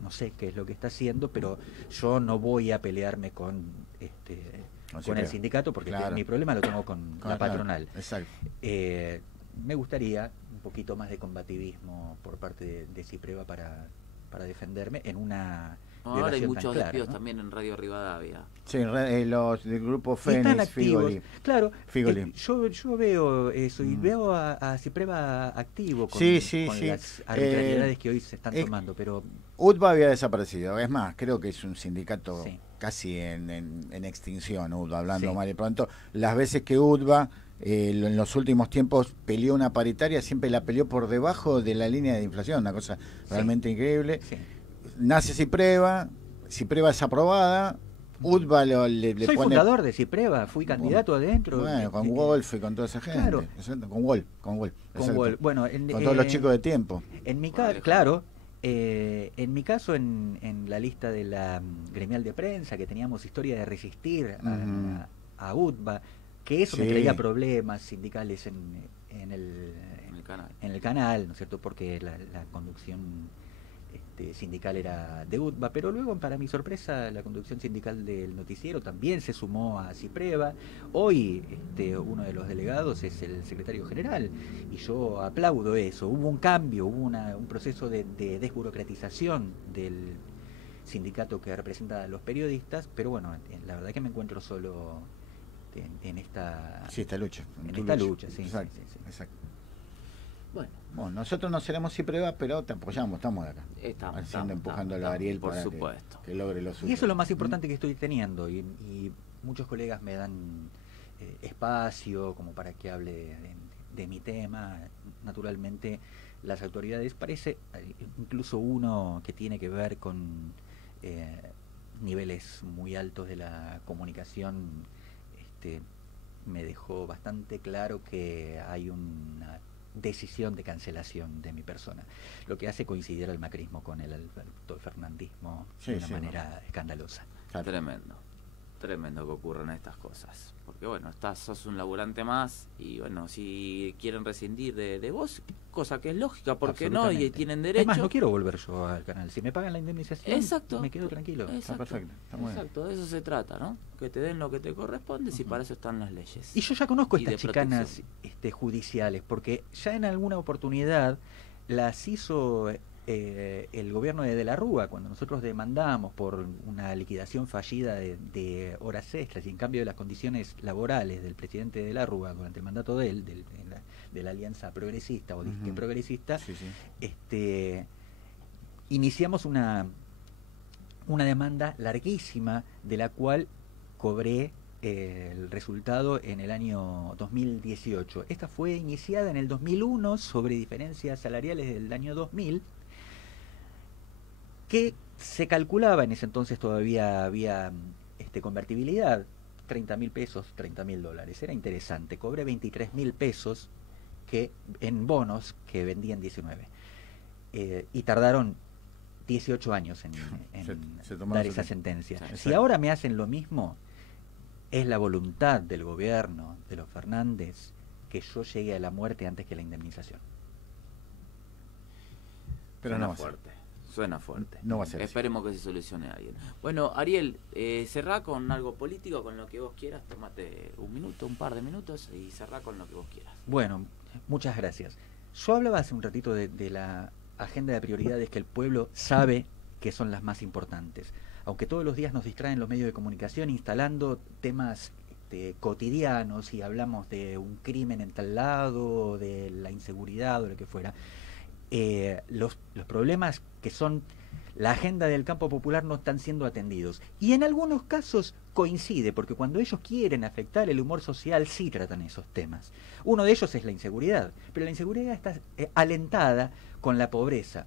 No sé qué es lo que está haciendo, pero yo no voy a pelearme con el sindicato, porque mi problema lo tengo con la patronal. Exacto. Me gustaría un poquito más de combativismo por parte de Cipreva para defenderme en una ahora hay muchos despidos, ¿no? También en Radio Rivadavia. Sí, los del grupo Fénix, Figoli. Claro, Figoli. Yo veo eso y veo a Cipreva activo con las arbitrariedades que hoy se están tomando, pero UTBA había desaparecido. Es más, creo que es un sindicato casi en extinción, UTBA, hablando mal y pronto. Las veces que UTBA en los últimos tiempos peleó una paritaria, siempre la peleó por debajo de la línea de inflación, una cosa realmente increíble. Nace Cipreva es aprobada, UTBA le soy pone... fundador de Cipreva, fui candidato adentro. Bueno, con Wolf y con toda esa gente. Claro. Con Wolf. Bueno, con todos los chicos de tiempo. En mi caso, claro, en mi caso, en la lista de la gremial de prensa, que teníamos historia de resistir a UTBA, que eso me traía problemas sindicales en el canal, ¿no es cierto? Porque la conducción sindical era de UTBA, pero luego, para mi sorpresa, la conducción sindical del noticiero también se sumó a Cipreva. Hoy uno de los delegados es el secretario general, y yo aplaudo eso. Hubo un cambio, hubo un proceso de desburocratización sindicato que representa a los periodistas, pero bueno, la verdad que me encuentro solo en esta lucha. En esta lucha, sí. Exacto, Sí. exacto. Bueno, nosotros no seremos sin pruebas, pero te apoyamos, estamos de acá. Estamos Empujándolo a Ariel por para supuesto. que logre lo suyo. Y eso es lo más importante que estoy teniendo, y muchos colegas me dan espacio como para que hable de mi tema. Naturalmente las autoridades, parece incluso uno que tiene que ver con niveles muy altos de la comunicación, me dejó bastante claro que hay una decisión de cancelación de mi persona, lo que hace coincidir al macrismo con el fernandismo de una manera escandalosa. Tremendo que ocurran estas cosas, porque bueno, sos un laburante más, y bueno, si quieren rescindir de vos, cosa que es lógica, porque no, y tienen derecho. Además, no quiero volver yo al canal, si me pagan la indemnización, me quedo tranquilo. Está perfecto, está muy exacto, de eso se trata, ¿no? Que te den lo que te corresponde, si para eso están las leyes. Y yo ya conozco estas chicanas judiciales, porque ya en alguna oportunidad las hizo el gobierno de la Rúa, cuando nosotros demandamos por una liquidación fallida de horas extras y en cambio de las condiciones laborales del presidente de la Rúa durante el mandato de él, de la Alianza Progresista o disque progresista, iniciamos una demanda larguísima, de la cual cobré el resultado en el año 2018. Esta fue iniciada en el 2001 sobre diferencias salariales del año 2000, que se calculaba, en ese entonces todavía había convertibilidad, 30.000 pesos, 30.000 dólares. Era interesante. Cobré 23.000 pesos en bonos que vendían 19. Y tardaron 18 años en dar esa sentencia. Si ahora me hacen lo mismo, es la voluntad del gobierno de los Fernández que yo llegue a la muerte antes que la indemnización. Pero no fuerte. Suena fuerte. No va a ser Esperemos que se solucione a alguien. Bueno, Ariel, cerrá con algo político, con lo que vos quieras. Tómate un minuto, un par de minutos y cerrá con lo que vos quieras. Bueno, muchas gracias. Yo hablaba hace un ratito de la agenda de prioridades que el pueblo sabe que son las más importantes. Aunque todos los días nos distraen los medios de comunicación instalando temas cotidianos y hablamos de un crimen en tal lado, de la inseguridad o lo que fuera, los problemas que son la agenda del campo popular no están siendo atendidos. Y en algunos casos coincide, porque cuando ellos quieren afectar el humor social sí tratan esos temas. Uno de ellos es la inseguridad, pero la inseguridad está alentada con la pobreza.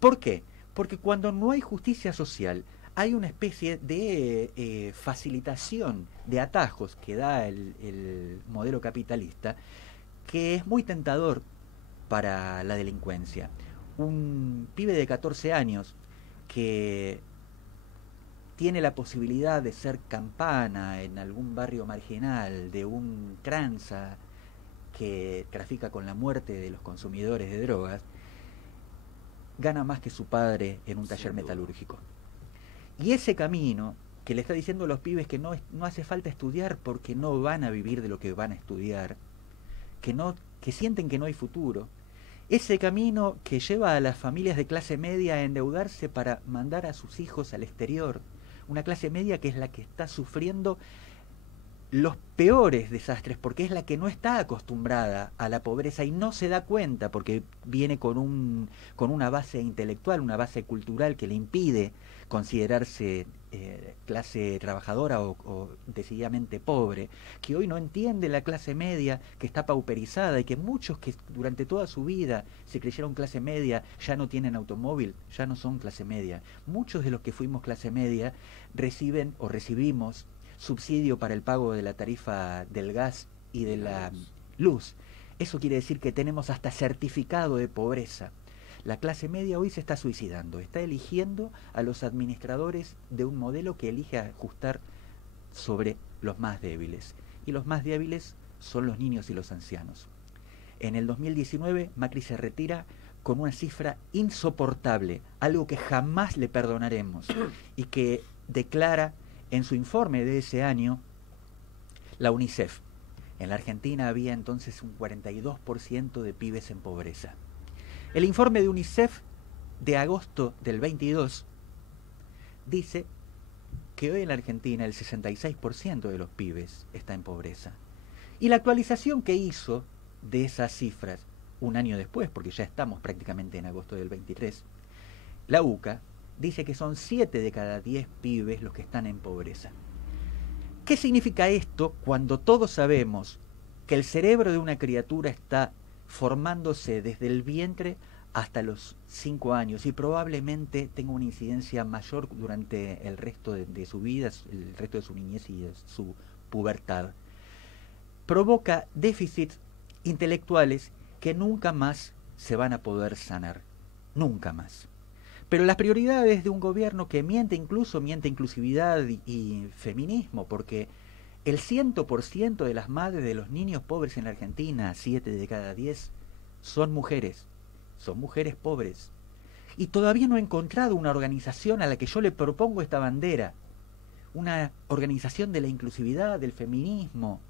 ¿Por qué? Porque cuando no hay justicia social, hay una especie de facilitación de atajos que da el modelo capitalista, que es muy tentador para la delincuencia. Un pibe de 14 años que tiene la posibilidad de ser campana en algún barrio marginal de un tranza que trafica con la muerte de los consumidores de drogas, gana más que su padre en un taller metalúrgico. Y ese camino que le está diciendo a los pibes que no hace falta estudiar porque no van a vivir de lo que van a estudiar, que sienten que no hay futuro, ese camino que lleva a las familias de clase media a endeudarse para mandar a sus hijos al exterior, una clase media que es la que está sufriendo los peores desastres, porque es la que no está acostumbrada a la pobreza y no se da cuenta, porque viene con una base intelectual, una base cultural que le impide considerarse clase trabajadora o decididamente pobre, que hoy no entiende la clase media, que está pauperizada, y que muchos que durante toda su vida se creyeron clase media ya no tienen automóvil, ya no son clase media. Muchos de los que fuimos clase media reciben o recibimos subsidio para el pago de la tarifa del gas y de la luz. Eso quiere decir que tenemos hasta certificado de pobreza. La clase media hoy se está suicidando, está eligiendo a los administradores de un modelo que elige ajustar sobre los más débiles. Y los más débiles son los niños y los ancianos. En el 2019 Macri se retira con una cifra insoportable, algo que jamás le perdonaremos, y que declara en su informe de ese año la UNICEF. En la Argentina había entonces un 42% de pibes en pobreza. El informe de UNICEF de agosto del 22 dice que hoy en la Argentina el 66% de los pibes está en pobreza. Y la actualización que hizo de esas cifras un año después, porque ya estamos prácticamente en agosto del 23, la UCA dice que son 7 de cada 10 pibes los que están en pobreza. ¿Qué significa esto cuando todos sabemos que el cerebro de una criatura está formándose desde el vientre hasta los 5 años y probablemente tenga una incidencia mayor durante el resto de su vida, el resto de su niñez y de su pubertad? Provoca déficits intelectuales que nunca más se van a poder sanar, nunca más. Pero las prioridades de un gobierno que miente inclusividad y feminismo, porque el 100% de las madres de los niños pobres en la Argentina, 7 de cada 10, son mujeres pobres. Y todavía no he encontrado una organización a la que yo le propongo esta bandera, una organización de la inclusividad, del feminismo,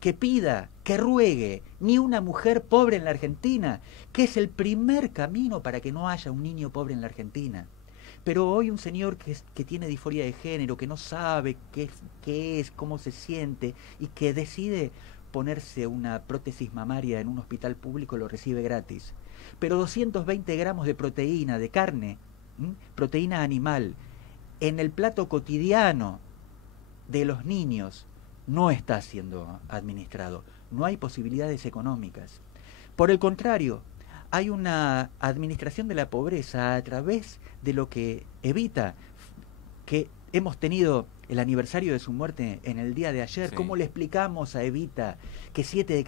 que pida, que ruegue, ni una mujer pobre en la Argentina, que es el primer camino para que no haya un niño pobre en la Argentina. Pero hoy un señor que tiene disforia de género, que no sabe qué es, cómo se siente, y que decide ponerse una prótesis mamaria en un hospital público, lo recibe gratis. Pero 220 gramos de proteína, de carne, proteína animal, en el plato cotidiano de los niños, no está siendo administrado. No hay posibilidades económicas. Por el contrario, hay una administración de la pobreza a través de lo que Evita, que hemos tenido el aniversario de su muerte en el día de ayer. Sí. ¿Cómo le explicamos a Evita que 7 de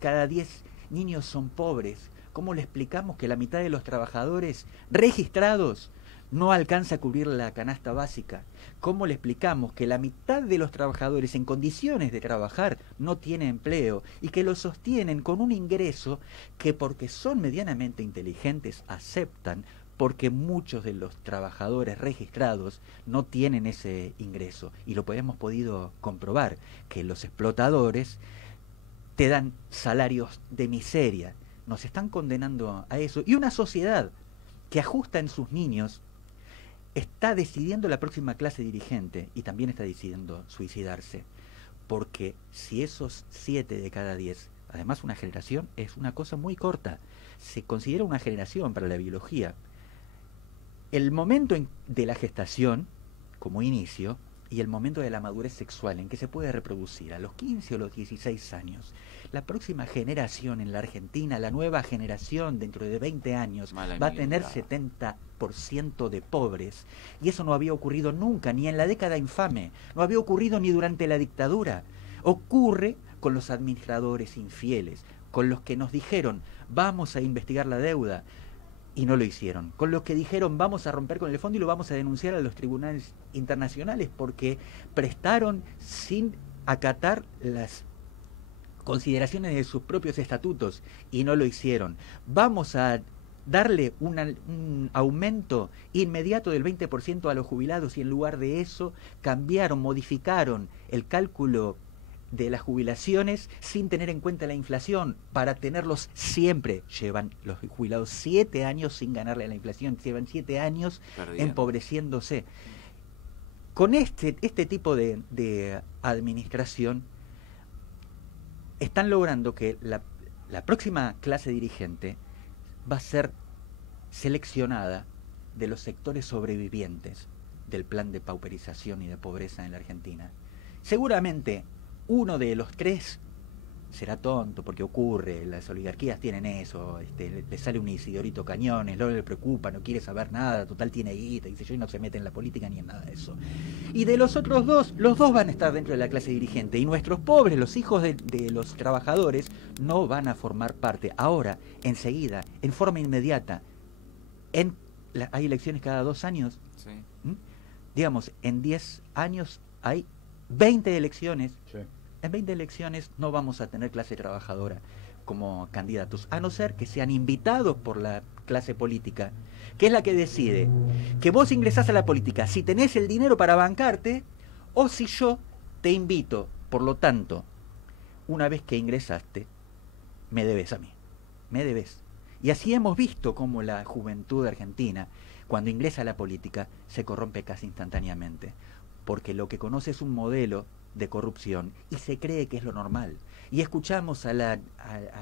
cada 10 niños son pobres? ¿Cómo le explicamos que la mitad de los trabajadores registrados no alcanza a cubrir la canasta básica? ¿Cómo le explicamos que la mitad de los trabajadores en condiciones de trabajar no tiene empleo y que lo sostienen con un ingreso que, porque son medianamente inteligentes, aceptan, porque muchos de los trabajadores registrados no tienen ese ingreso? Y lo hemos podido comprobar, que los explotadores te dan salarios de miseria. Nos están condenando a eso. Y una sociedad que ajusta en sus niños está decidiendo la próxima clase dirigente y también está decidiendo suicidarse. Porque si esos 7 de cada 10, además una generación es una cosa muy corta, se considera una generación para la biología. El momento de la gestación, como inicio, y el momento de la madurez sexual en que se puede reproducir a los 15 o los 16 años. La próxima generación en la Argentina, la nueva generación dentro de 20 años, va a tener 70% de pobres. Y eso no había ocurrido nunca, ni en la década infame, no había ocurrido ni durante la dictadura. Ocurre con los administradores infieles, con los que nos dijeron, vamos a investigar la deuda, y no lo hicieron. Con los que dijeron, vamos a romper con el fondo y lo vamos a denunciar a los tribunales internacionales porque prestaron sin acatar las consideraciones de sus propios estatutos, y no lo hicieron. Vamos a darle un aumento inmediato del 20% a los jubilados, y en lugar de eso cambiaron, modificaron el cálculo de las jubilaciones sin tener en cuenta la inflación, para tenerlos siempre. Llevan los jubilados 7 años sin ganarle a la inflación, llevan 7 años empobreciéndose. Con este tipo de administración están logrando que la próxima clase dirigente va a ser seleccionada de los sectores sobrevivientes del plan de pauperización y de pobreza en la Argentina. Seguramente uno de los 3 será tonto, porque ocurre, las oligarquías tienen eso, le sale un Isidorito Cañones, no le preocupa, no quiere saber nada, total tiene guita, dice yo, y no se mete en la política ni en nada de eso. Y de los otros 2, los 2 van a estar dentro de la clase dirigente, y nuestros pobres, los hijos de los trabajadores, no van a formar parte. Ahora, enseguida, en forma inmediata, hay elecciones cada 2 años, sí. Digamos, en 10 años hay 20 elecciones. Sí. En 20 elecciones no vamos a tener clase trabajadora como candidatos, a no ser que sean invitados por la clase política, que es la que decide que vos ingresás a la política si tenés el dinero para bancarte, o si yo te invito. Por lo tanto, una vez que ingresaste, me debes a mí, me debes. Y así hemos visto cómo la juventud argentina, cuando ingresa a la política, se corrompe casi instantáneamente, porque lo que conoce es un modelo de corrupción y se cree que es lo normal. Y escuchamos a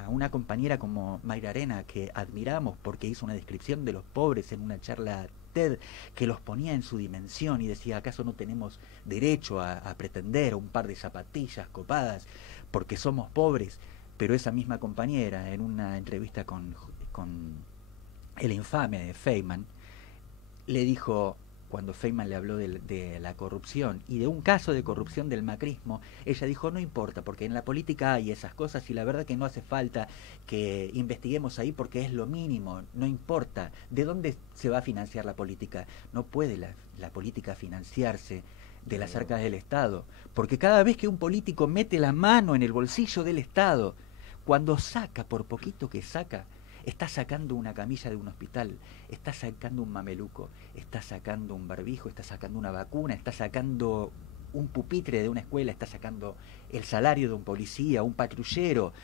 una compañera como Mayra Arena, que admiramos porque hizo una descripción de los pobres en una charla TED, que los ponía en su dimensión y decía, ¿acaso no tenemos derecho a pretender un par de zapatillas copadas porque somos pobres? Pero esa misma compañera, en una entrevista con el infame de Feynman, le dijo, cuando Feynman le habló de la corrupción y de un caso de corrupción del macrismo, ella dijo, no importa, porque en la política hay esas cosas y la verdad que no hace falta que investiguemos ahí porque es lo mínimo, no importa. ¿De dónde se va a financiar la política? No puede la política financiarse de las arcas del Estado, porque cada vez que un político mete la mano en el bolsillo del Estado, cuando saca, por poquito que saca, está sacando una camilla de un hospital, está sacando un mameluco, está sacando un barbijo, está sacando una vacuna, está sacando un pupitre de una escuela, está sacando el salario de un policía, un patrullero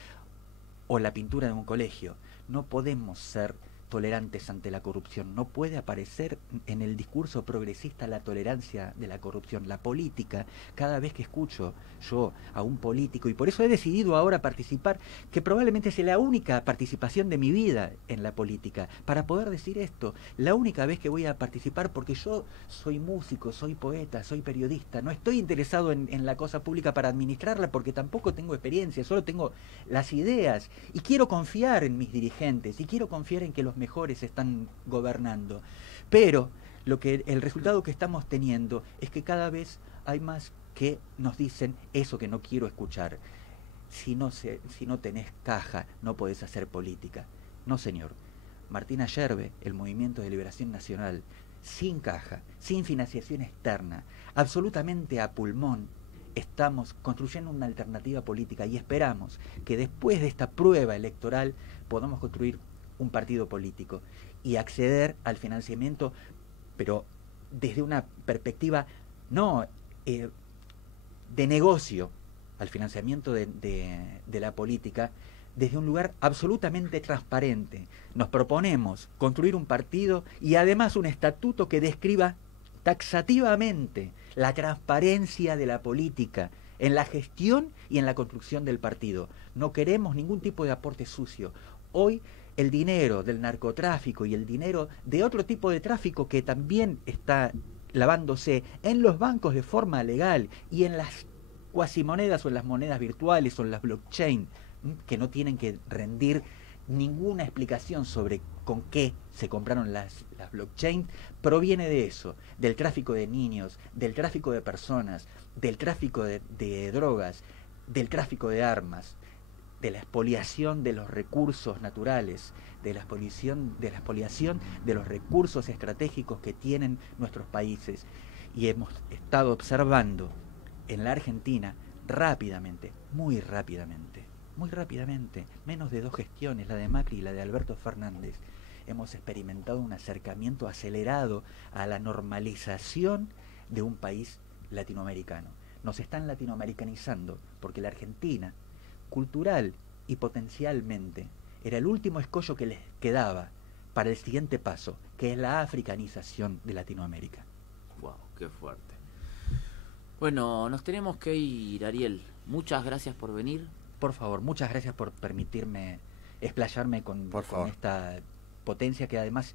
o la pintura de un colegio. No podemos ser tolerantes ante la corrupción. No puede aparecer en el discurso progresista la tolerancia de la corrupción. La política, cada vez que escucho yo a un político, y por eso he decidido ahora participar, que probablemente sea la única participación de mi vida en la política, para poder decir esto, la única vez que voy a participar, porque yo soy músico, soy poeta, soy periodista, no estoy interesado en la cosa pública para administrarla, porque tampoco tengo experiencia, solo tengo las ideas, y quiero confiar en mis dirigentes, y quiero confiar en que los mejores están gobernando. Pero el resultado que estamos teniendo es que cada vez hay más que nos dicen eso que no quiero escuchar. Si no tenés caja, no podés hacer política. No, señor. Martina Yerbe, el Movimiento de Liberación Nacional, sin caja, sin financiación externa, absolutamente a pulmón, estamos construyendo una alternativa política y esperamos que después de esta prueba electoral podamos construir un partido político y acceder al financiamiento, pero desde una perspectiva no de negocio, al financiamiento de la política, desde un lugar absolutamente transparente. Nos proponemos construir un partido y además un estatuto que describa taxativamente la transparencia de la política en la gestión y en la construcción del partido. No queremos ningún tipo de aporte sucio. Hoy el dinero del narcotráfico y el dinero de otro tipo de tráfico que también está lavándose en los bancos de forma legal y en las cuasimonedas o en las monedas virtuales o en las blockchain, que no tienen que rendir ninguna explicación sobre con qué se compraron las blockchain, proviene de eso, del tráfico de niños, del tráfico de personas, del tráfico de drogas, del tráfico de armas, de la expoliación de los recursos naturales, de la expoliación de los recursos estratégicos que tienen nuestros países. Y hemos estado observando en la Argentina rápidamente, muy rápidamente, menos de 2 gestiones, la de Macri y la de Alberto Fernández, hemos experimentado un acercamiento acelerado a la normalización de un país latinoamericano. Nos están latinoamericanizando porque la Argentina, cultural y potencialmente, era el último escollo que les quedaba para el siguiente paso, que es la africanización de Latinoamérica. Wow, qué fuerte. Bueno, nos tenemos que ir, Ariel. Muchas gracias por venir. Por favor, muchas gracias por permitirme explayarme con esta potencia que además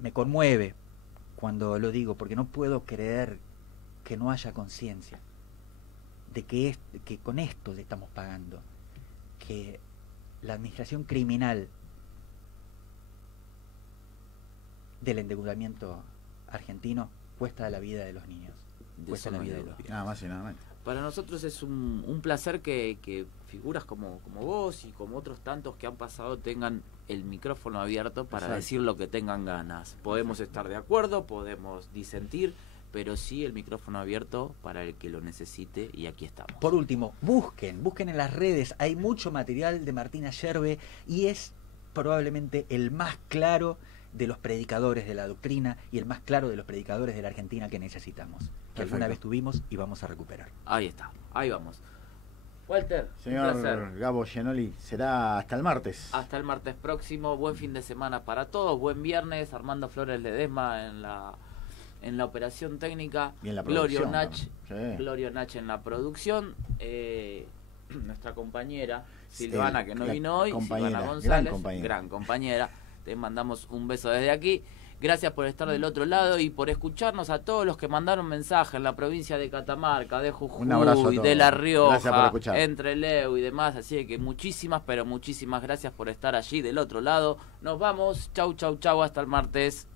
me conmueve cuando lo digo, porque no puedo creer que no haya conciencia de que con esto le estamos pagando, que la administración criminal del endeudamiento argentino cuesta la vida de los niños, cuesta la vida de los niños. Nada más y nada menos. Para nosotros es un placer que figuras como vos y como otros tantos que han pasado tengan el micrófono abierto para decir lo que tengan ganas. Podemos estar de acuerdo, podemos disentir, pero sí el micrófono abierto para el que lo necesite, y aquí estamos. Por último, busquen en las redes, hay mucho material de Martina Yerbe y es probablemente el más claro de los predicadores de la doctrina y el más claro de los predicadores de la Argentina que necesitamos, que alguna vez tuvimos y vamos a recuperar. Ahí está, ahí vamos. Walter, un Señor placer. Gabo Gianoli, será hasta el martes. Hasta el martes próximo, buen fin de semana para todos, buen viernes, Armando Flores Ledesma en la operación técnica, Y en la Glorio producción Nach, también. Sí. Glorio Nach en la producción, nuestra compañera Silvana que no La vino hoy, compañera, Silvana González, gran compañera. te mandamos un beso desde aquí. Gracias por estar del otro lado y por escucharnos a todos los que mandaron mensaje en la provincia de Catamarca, de Un abrazo a Jujuy, todos. de La Gracias por Rioja, escuchar. Entre Leu y demás. Así que muchísimas, pero muchísimas gracias por estar allí del otro lado. Nos vamos. Chau, chau, chau. Hasta el martes.